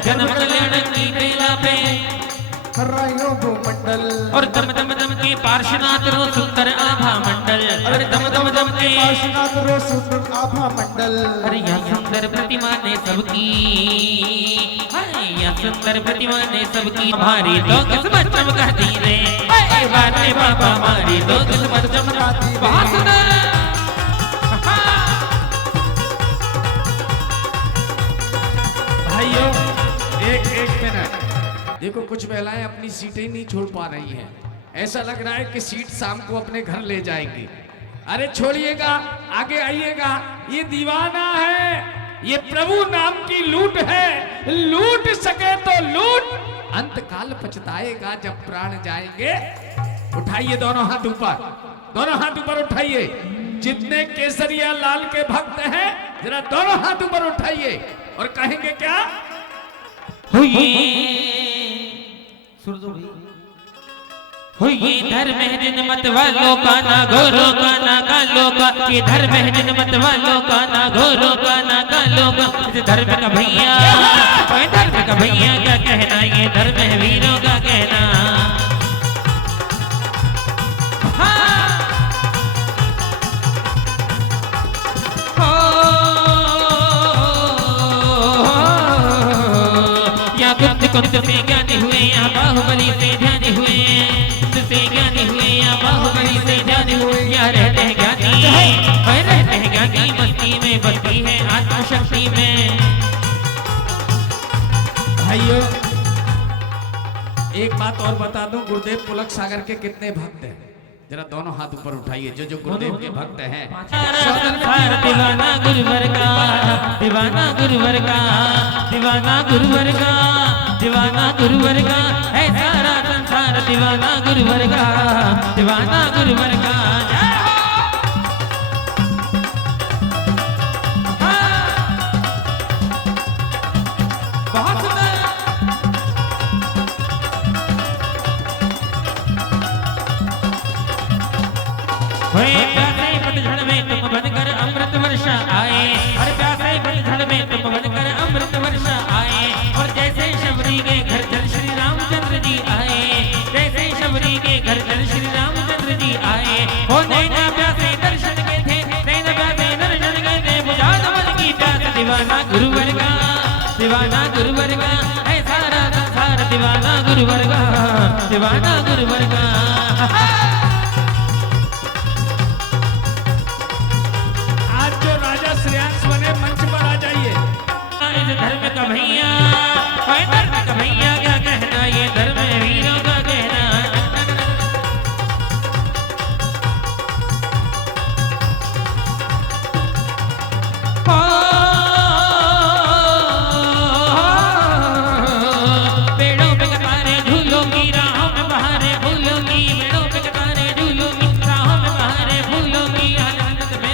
जन्म कल्याण की बेला पे थर्रायो भूमंडल और दम दम दम के पार्श्वनाथ रो सुंदर आभा मंडल अरे दम दम दम के पार्श्वनाथ रो सुंदर आभा मंडल अरे यह सुंदर प्रतिमा ने सबकी यह सुंदर प्रतिमा ने सबकी हमारी तो किस्मत चमकाती रे वारे बाबा हमारी तो किस्मत चमकाती बहुत सुंदर भाइयों एक मिनट देखो कुछ महिलाएं अपनी सीटें नहीं छोड़ पा रही हैं ऐसा लग रहा है कि सीट शाम को अपने घर ले जाएंगी अरे छोड़िएगा आगे आइएगा ये दीवाना है ये प्रभु नाम की लूट है लूट सके तो लूट अंत काल पछताएगा जब प्राण जाएंगे उठाइए दोनों हाथ ऊपर उठाइए जितने केसरिया लाल के भक्त हैं जरा दोनों हाथ ऊपर उठाइए और कहेंगे क्या हुई धर्म है जिन मत वालों का ना घोरों का ना कालों का ये धर्म है जिन मत वालों का ना घोरों का ना कालों का इस धर्म का भैया क्या कहना ये धर्म है वीरों का कहना कुंद से ज्ञानी हुए या बाहुबली से ध्यानी हुए से ज्ञानी हुए या बाहुबली से ध्यानी हुए या रहते हैं ज्ञानी मस्ती में बस्ती है आत्मशक्ति में भाइयों एक बात और बता दूं गुरुदेव पुलक सागर के कितने भक्त हैं जरा दोनों हाथ ऊपर उठाइए जो गुरुदेव के भक्त हैं दीवाना गुरुवर का दीवाना गुरुवर का दीवाना गुरुवर का दीवाना गुरुवर का है सारा संसार दीवाना गुरुवर का दीवाना गुरुवर का बहुत सुंदर प्यासे पतझड़ में तुम बनकर अमृत वर्षा आए और प्यासे पतझड़ में तुम बनकर अमृत वर्षा आए और जैसे शबरी के घर चल श्री रामचंद्र जी आए जैसे शबरी के घर चल श्री रामचंद्र जी आए हो नैना प्यासे दर्शन के थे नैना प्यासे दर्शन के थे बुझा मन की प्यास दीवाना गुरुवर का है सारा संसार दीवाना गुरुवर का श्रेयांश बने मंच पर आ जाइए धर्म का भैया क्या कहना ये धर्म वीरों का कहना पेड़ों पे कतारे झूलों की राहों में बहारे फूलों की पेड़ों पे कतारे झूलों की राहों में बहारे फूलों की आनंद में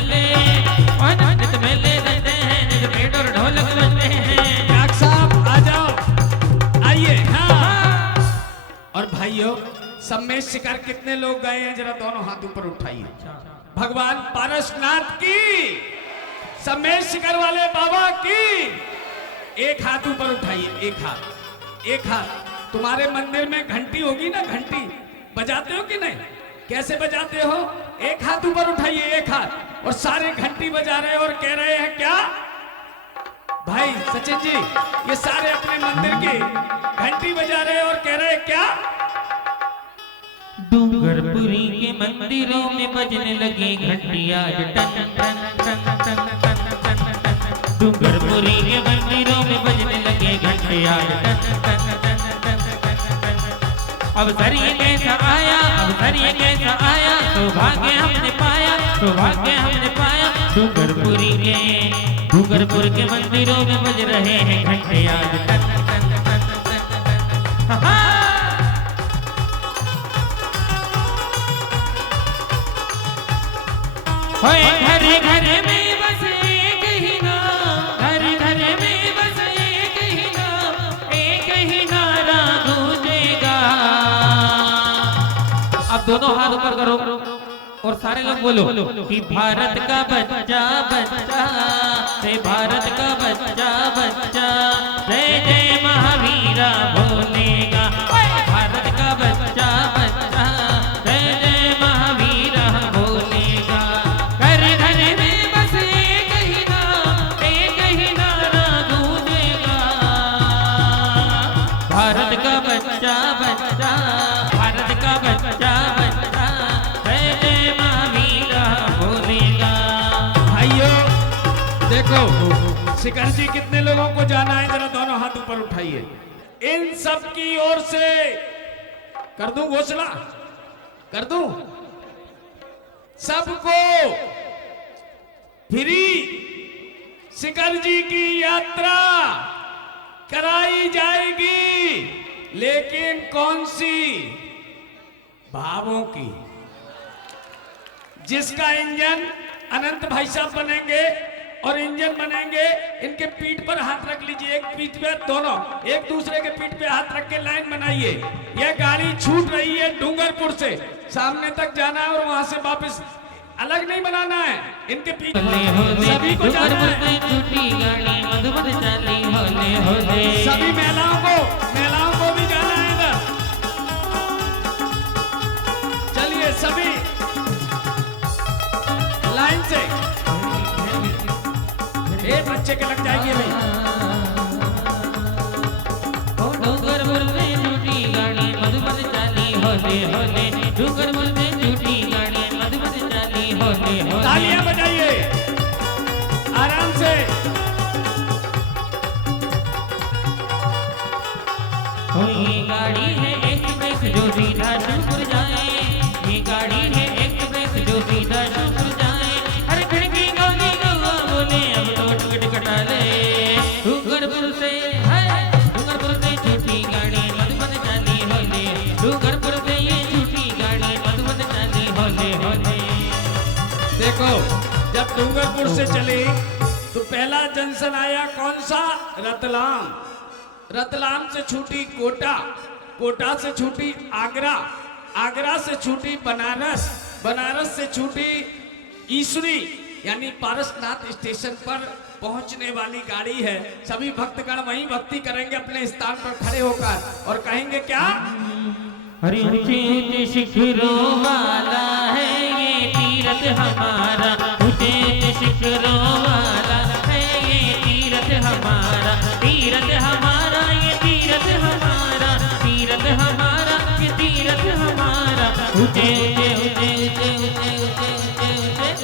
भाइयों, सब में शिकार कितने लोग गए हैं जरा दोनों हाथ ऊपर उठाइए। भगवान पारसनाथ की, सब में शिकार वाले बाबा की। एक हाथ ऊपर उठाइए, एक हाथ, एक हाथ। तुम्हारे मंदिर में घंटी होगी ना, घंटी बजाते हो कि नहीं? कैसे बजाते हो? एक हाथ ऊपर उठाइए, एक हाथ। और सारे घंटी बजा रहे और कह रहे हैं क्या? भाई सचिन जी, ये सारे अपने मंदिर की घंटी बजा रहे और कह रहे हैं क्या? डूंगरपुरी के मंदिरों में बजने लगी घंटियां टन टन टन टन टन टन। डूंगरपुरी के मंदिरों में बजने लगे घंटियां टन टन टन टन टन। अब सर ये कैसा आया, अब सर ये कैसा आया, सौभाग्य हमने पाया, सौभाग्य हमने पाया। डूंगरपुर के मंदिरों में बज रहे हैं घंटियां टन टन टन टन टन। घरे घरे में बस एक ही नाम, घरे घरे में बस एक ही नाम, एक ही नारा गूंजेगा। अब दोनों हाथ ऊपर करो और सारे लोग बोलो कि भारत का बच्चा बच्चा, रे भारत का बच्चा बच्चा, जय जय महावीरा बोलेगा। भारत का बच्चा बच्चा, जय जय महावीरा बोलेगा। घरे घरे में बस एक ही नाम, एक ही नारा गूंजेगा। भारत का बच्चा बच्चा, भारत का बच्चा बच्चा, जय जय महावीरा बोलेगा। भाइयों देखो, शिखर जी कितने लोगों को जाना है जरा दोनों हाथ ऊपर उठाइए। इन सब की ओर से कर दूं घोषणा, कर दूं सबको फ्री शिखर जी की यात्रा कराई जाएगी। लेकिन कौन सी? भावों की, जिसका इंजन अनंत भाई साहब बनेंगे और इंजन बनेंगे। इनके पीठ पर हाथ रख लीजिए, एक पीठ पे, दोनों एक दूसरे के पीठ पे हाथ रख के लाइन बनाइए। यह गाड़ी छूट रही है डूंगरपुर से, सामने तक जाना है और वहां से वापस अलग नहीं बनाना है। इनके पीछे सभी को जाना है, सभी महिलाओं को भी जाना है इधर। चलिए सभी लाइन से, एक बच्चे के लग जाएंगे भाई। डूंगरपुर में झूठी गाड़ी मधुबन चाली होले होले, डूंगरपुर में झूठी गाड़ी मधुबन चाली होले होले। तालियां बजाइए आराम से। ये गाड़ी है एक्सप्रेस जो सीधा शिवपुर जाए, ये गाड़ी है एक्सप्रेस जो सीधा शिवपुर जाए। हर खिड़की गौरी गौवा बोले अब तो टिकट कटा ले। डूंगरपुर से है, डूंगरपुर से झूठी गाड़ी मधुबन चाली होले, डूंगरपुर से ये झूठी गाड़ी मधुबन चाली होले होले। देखो, जब डूंगरपुर से चली तो पहला जंक्शन आया कौन सा? रतलाम। रतलाम से छूटी कोटा, कोटा से छूटी आगरा, आगरा से छूटी बनारस, बनारस से छूटी ईसरी, यानी पारसनाथ स्टेशन पर पहुंचने वाली गाड़ी है। सभी भक्तगण वहीं भक्ति करेंगे अपने स्थान पर खड़े होकर और कहेंगे क्या? हरि ऊंचे ऊंचे शिखरों वाला है ये तीरथ हमारा, ऊंचे ऊंचे शिखरों वाला है ये तीरथ हमारा, तीरथ हमारा ये तीरथ हमारा, तीरथ हमारा ये तीरथ हमारा। ऊंचे ऊंचे ऊंचे ऊंचे ऊंचे ऊंचे ऊंचे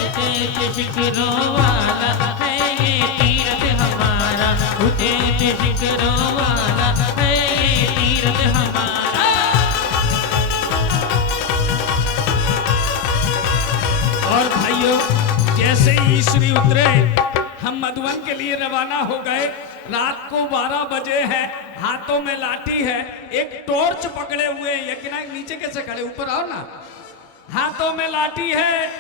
ऊंचे ऊंचे शिखरों वाला है ये तीरथ हमारा, ऊंचे ऊंचे शिखरों वाला है ये तीरथ हमारा। और भाइयों, जैसे ही ईश्वरी उतरे हम मधुबन के लिए रवाना हो गए। रात को 12 बजे हैं, हाथों में लाठी है, एक टॉर्च पकड़े हुए हैं। यकीनन नीचे कैसे खड़े, ऊपर आओ ना। हाथों में लाठी है,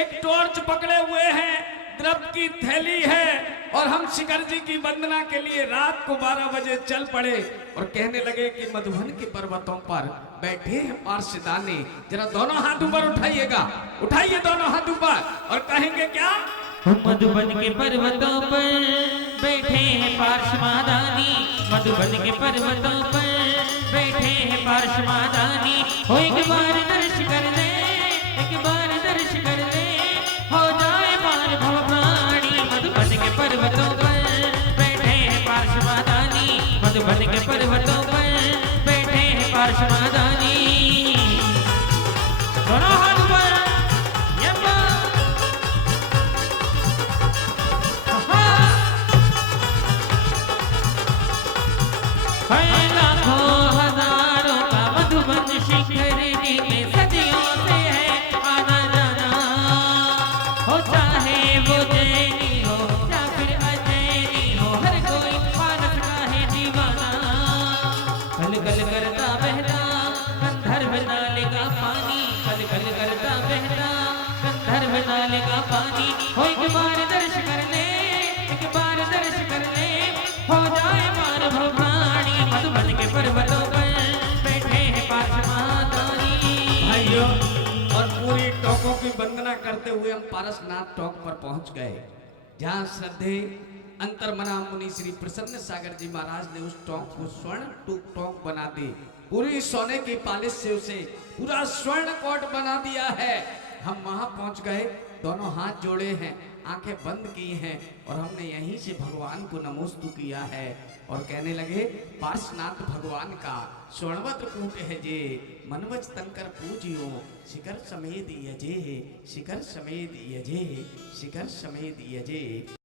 एक टॉर्च पकड़े हुए हैं, द्रव्य की थैली है और हम शिखर जी की वंदना के लिए रात को 12 बजे चल पड़े और कहने लगे कि मधुबन के पर्वतों पर बैठे हैं पार्षदाने, जरा दोनों हाथ ऊपर उठाइएगा, उठाइए दोनों हाथ ऊपर और कहेंगे क्या? मधुबन के पर्वतों पर बैठे हैं पार्षदानी, मधुबन के पर्वतों पर बैठे हैं पार्षदानी। हो एक बार दर्श कर ले, एक बार दर्श कर ले, हो जाए पार भव प्राणी। मधुबन के पर्वतों पर बैठे हैं पार्षदानी, मधुबन के पर्वतों पर बैठे हैं पार्षदानी। दोनों हाथ ऊपर, लाखों हजारों का मधुबन शिखर जी में सदियों से है आना जाना। हो चाहे वो जैनी हो या फिर अजैनी हो, हर कोई मानस का है दीवाना। कल कल करता बहता गंधर्व नाले का पानी, कल कल करता बहता गंधर्व नाले का पानी। हो एक बार दर्श कर ले, एक बार दर्श कर ले, हो जाए पार भव प्राणी। मधुबन के पर्वतों पर बैठे हैं पार्षदानी। भाइयों, और पूरी टोकों की वंदना करते हुए हम पारसनाथ टोक पर पहुंच गए, जहां श्रद्धे अंतर्मना मुनि श्री प्रसन्न सागर जी महाराज ने उस टोक को स्वर्ण टोक बना दी। पूरी सोने की पालिश से उसे पूरा स्वर्ण कोट बना दिया है। हम वहां पहुंच गए, दोनों हाथ जोड़े हैं, आंखें बंद की हैं और हमने यहीं से भगवान को नमोस्तु किया है और कहने लगे, पार्श्वनाथ भगवान का स्वर्णवज्र कूट है जे, मनवच तनकर पूजियो, शिखर समेत यजे, शिखर समेत यजे, शिखर समेत यजे।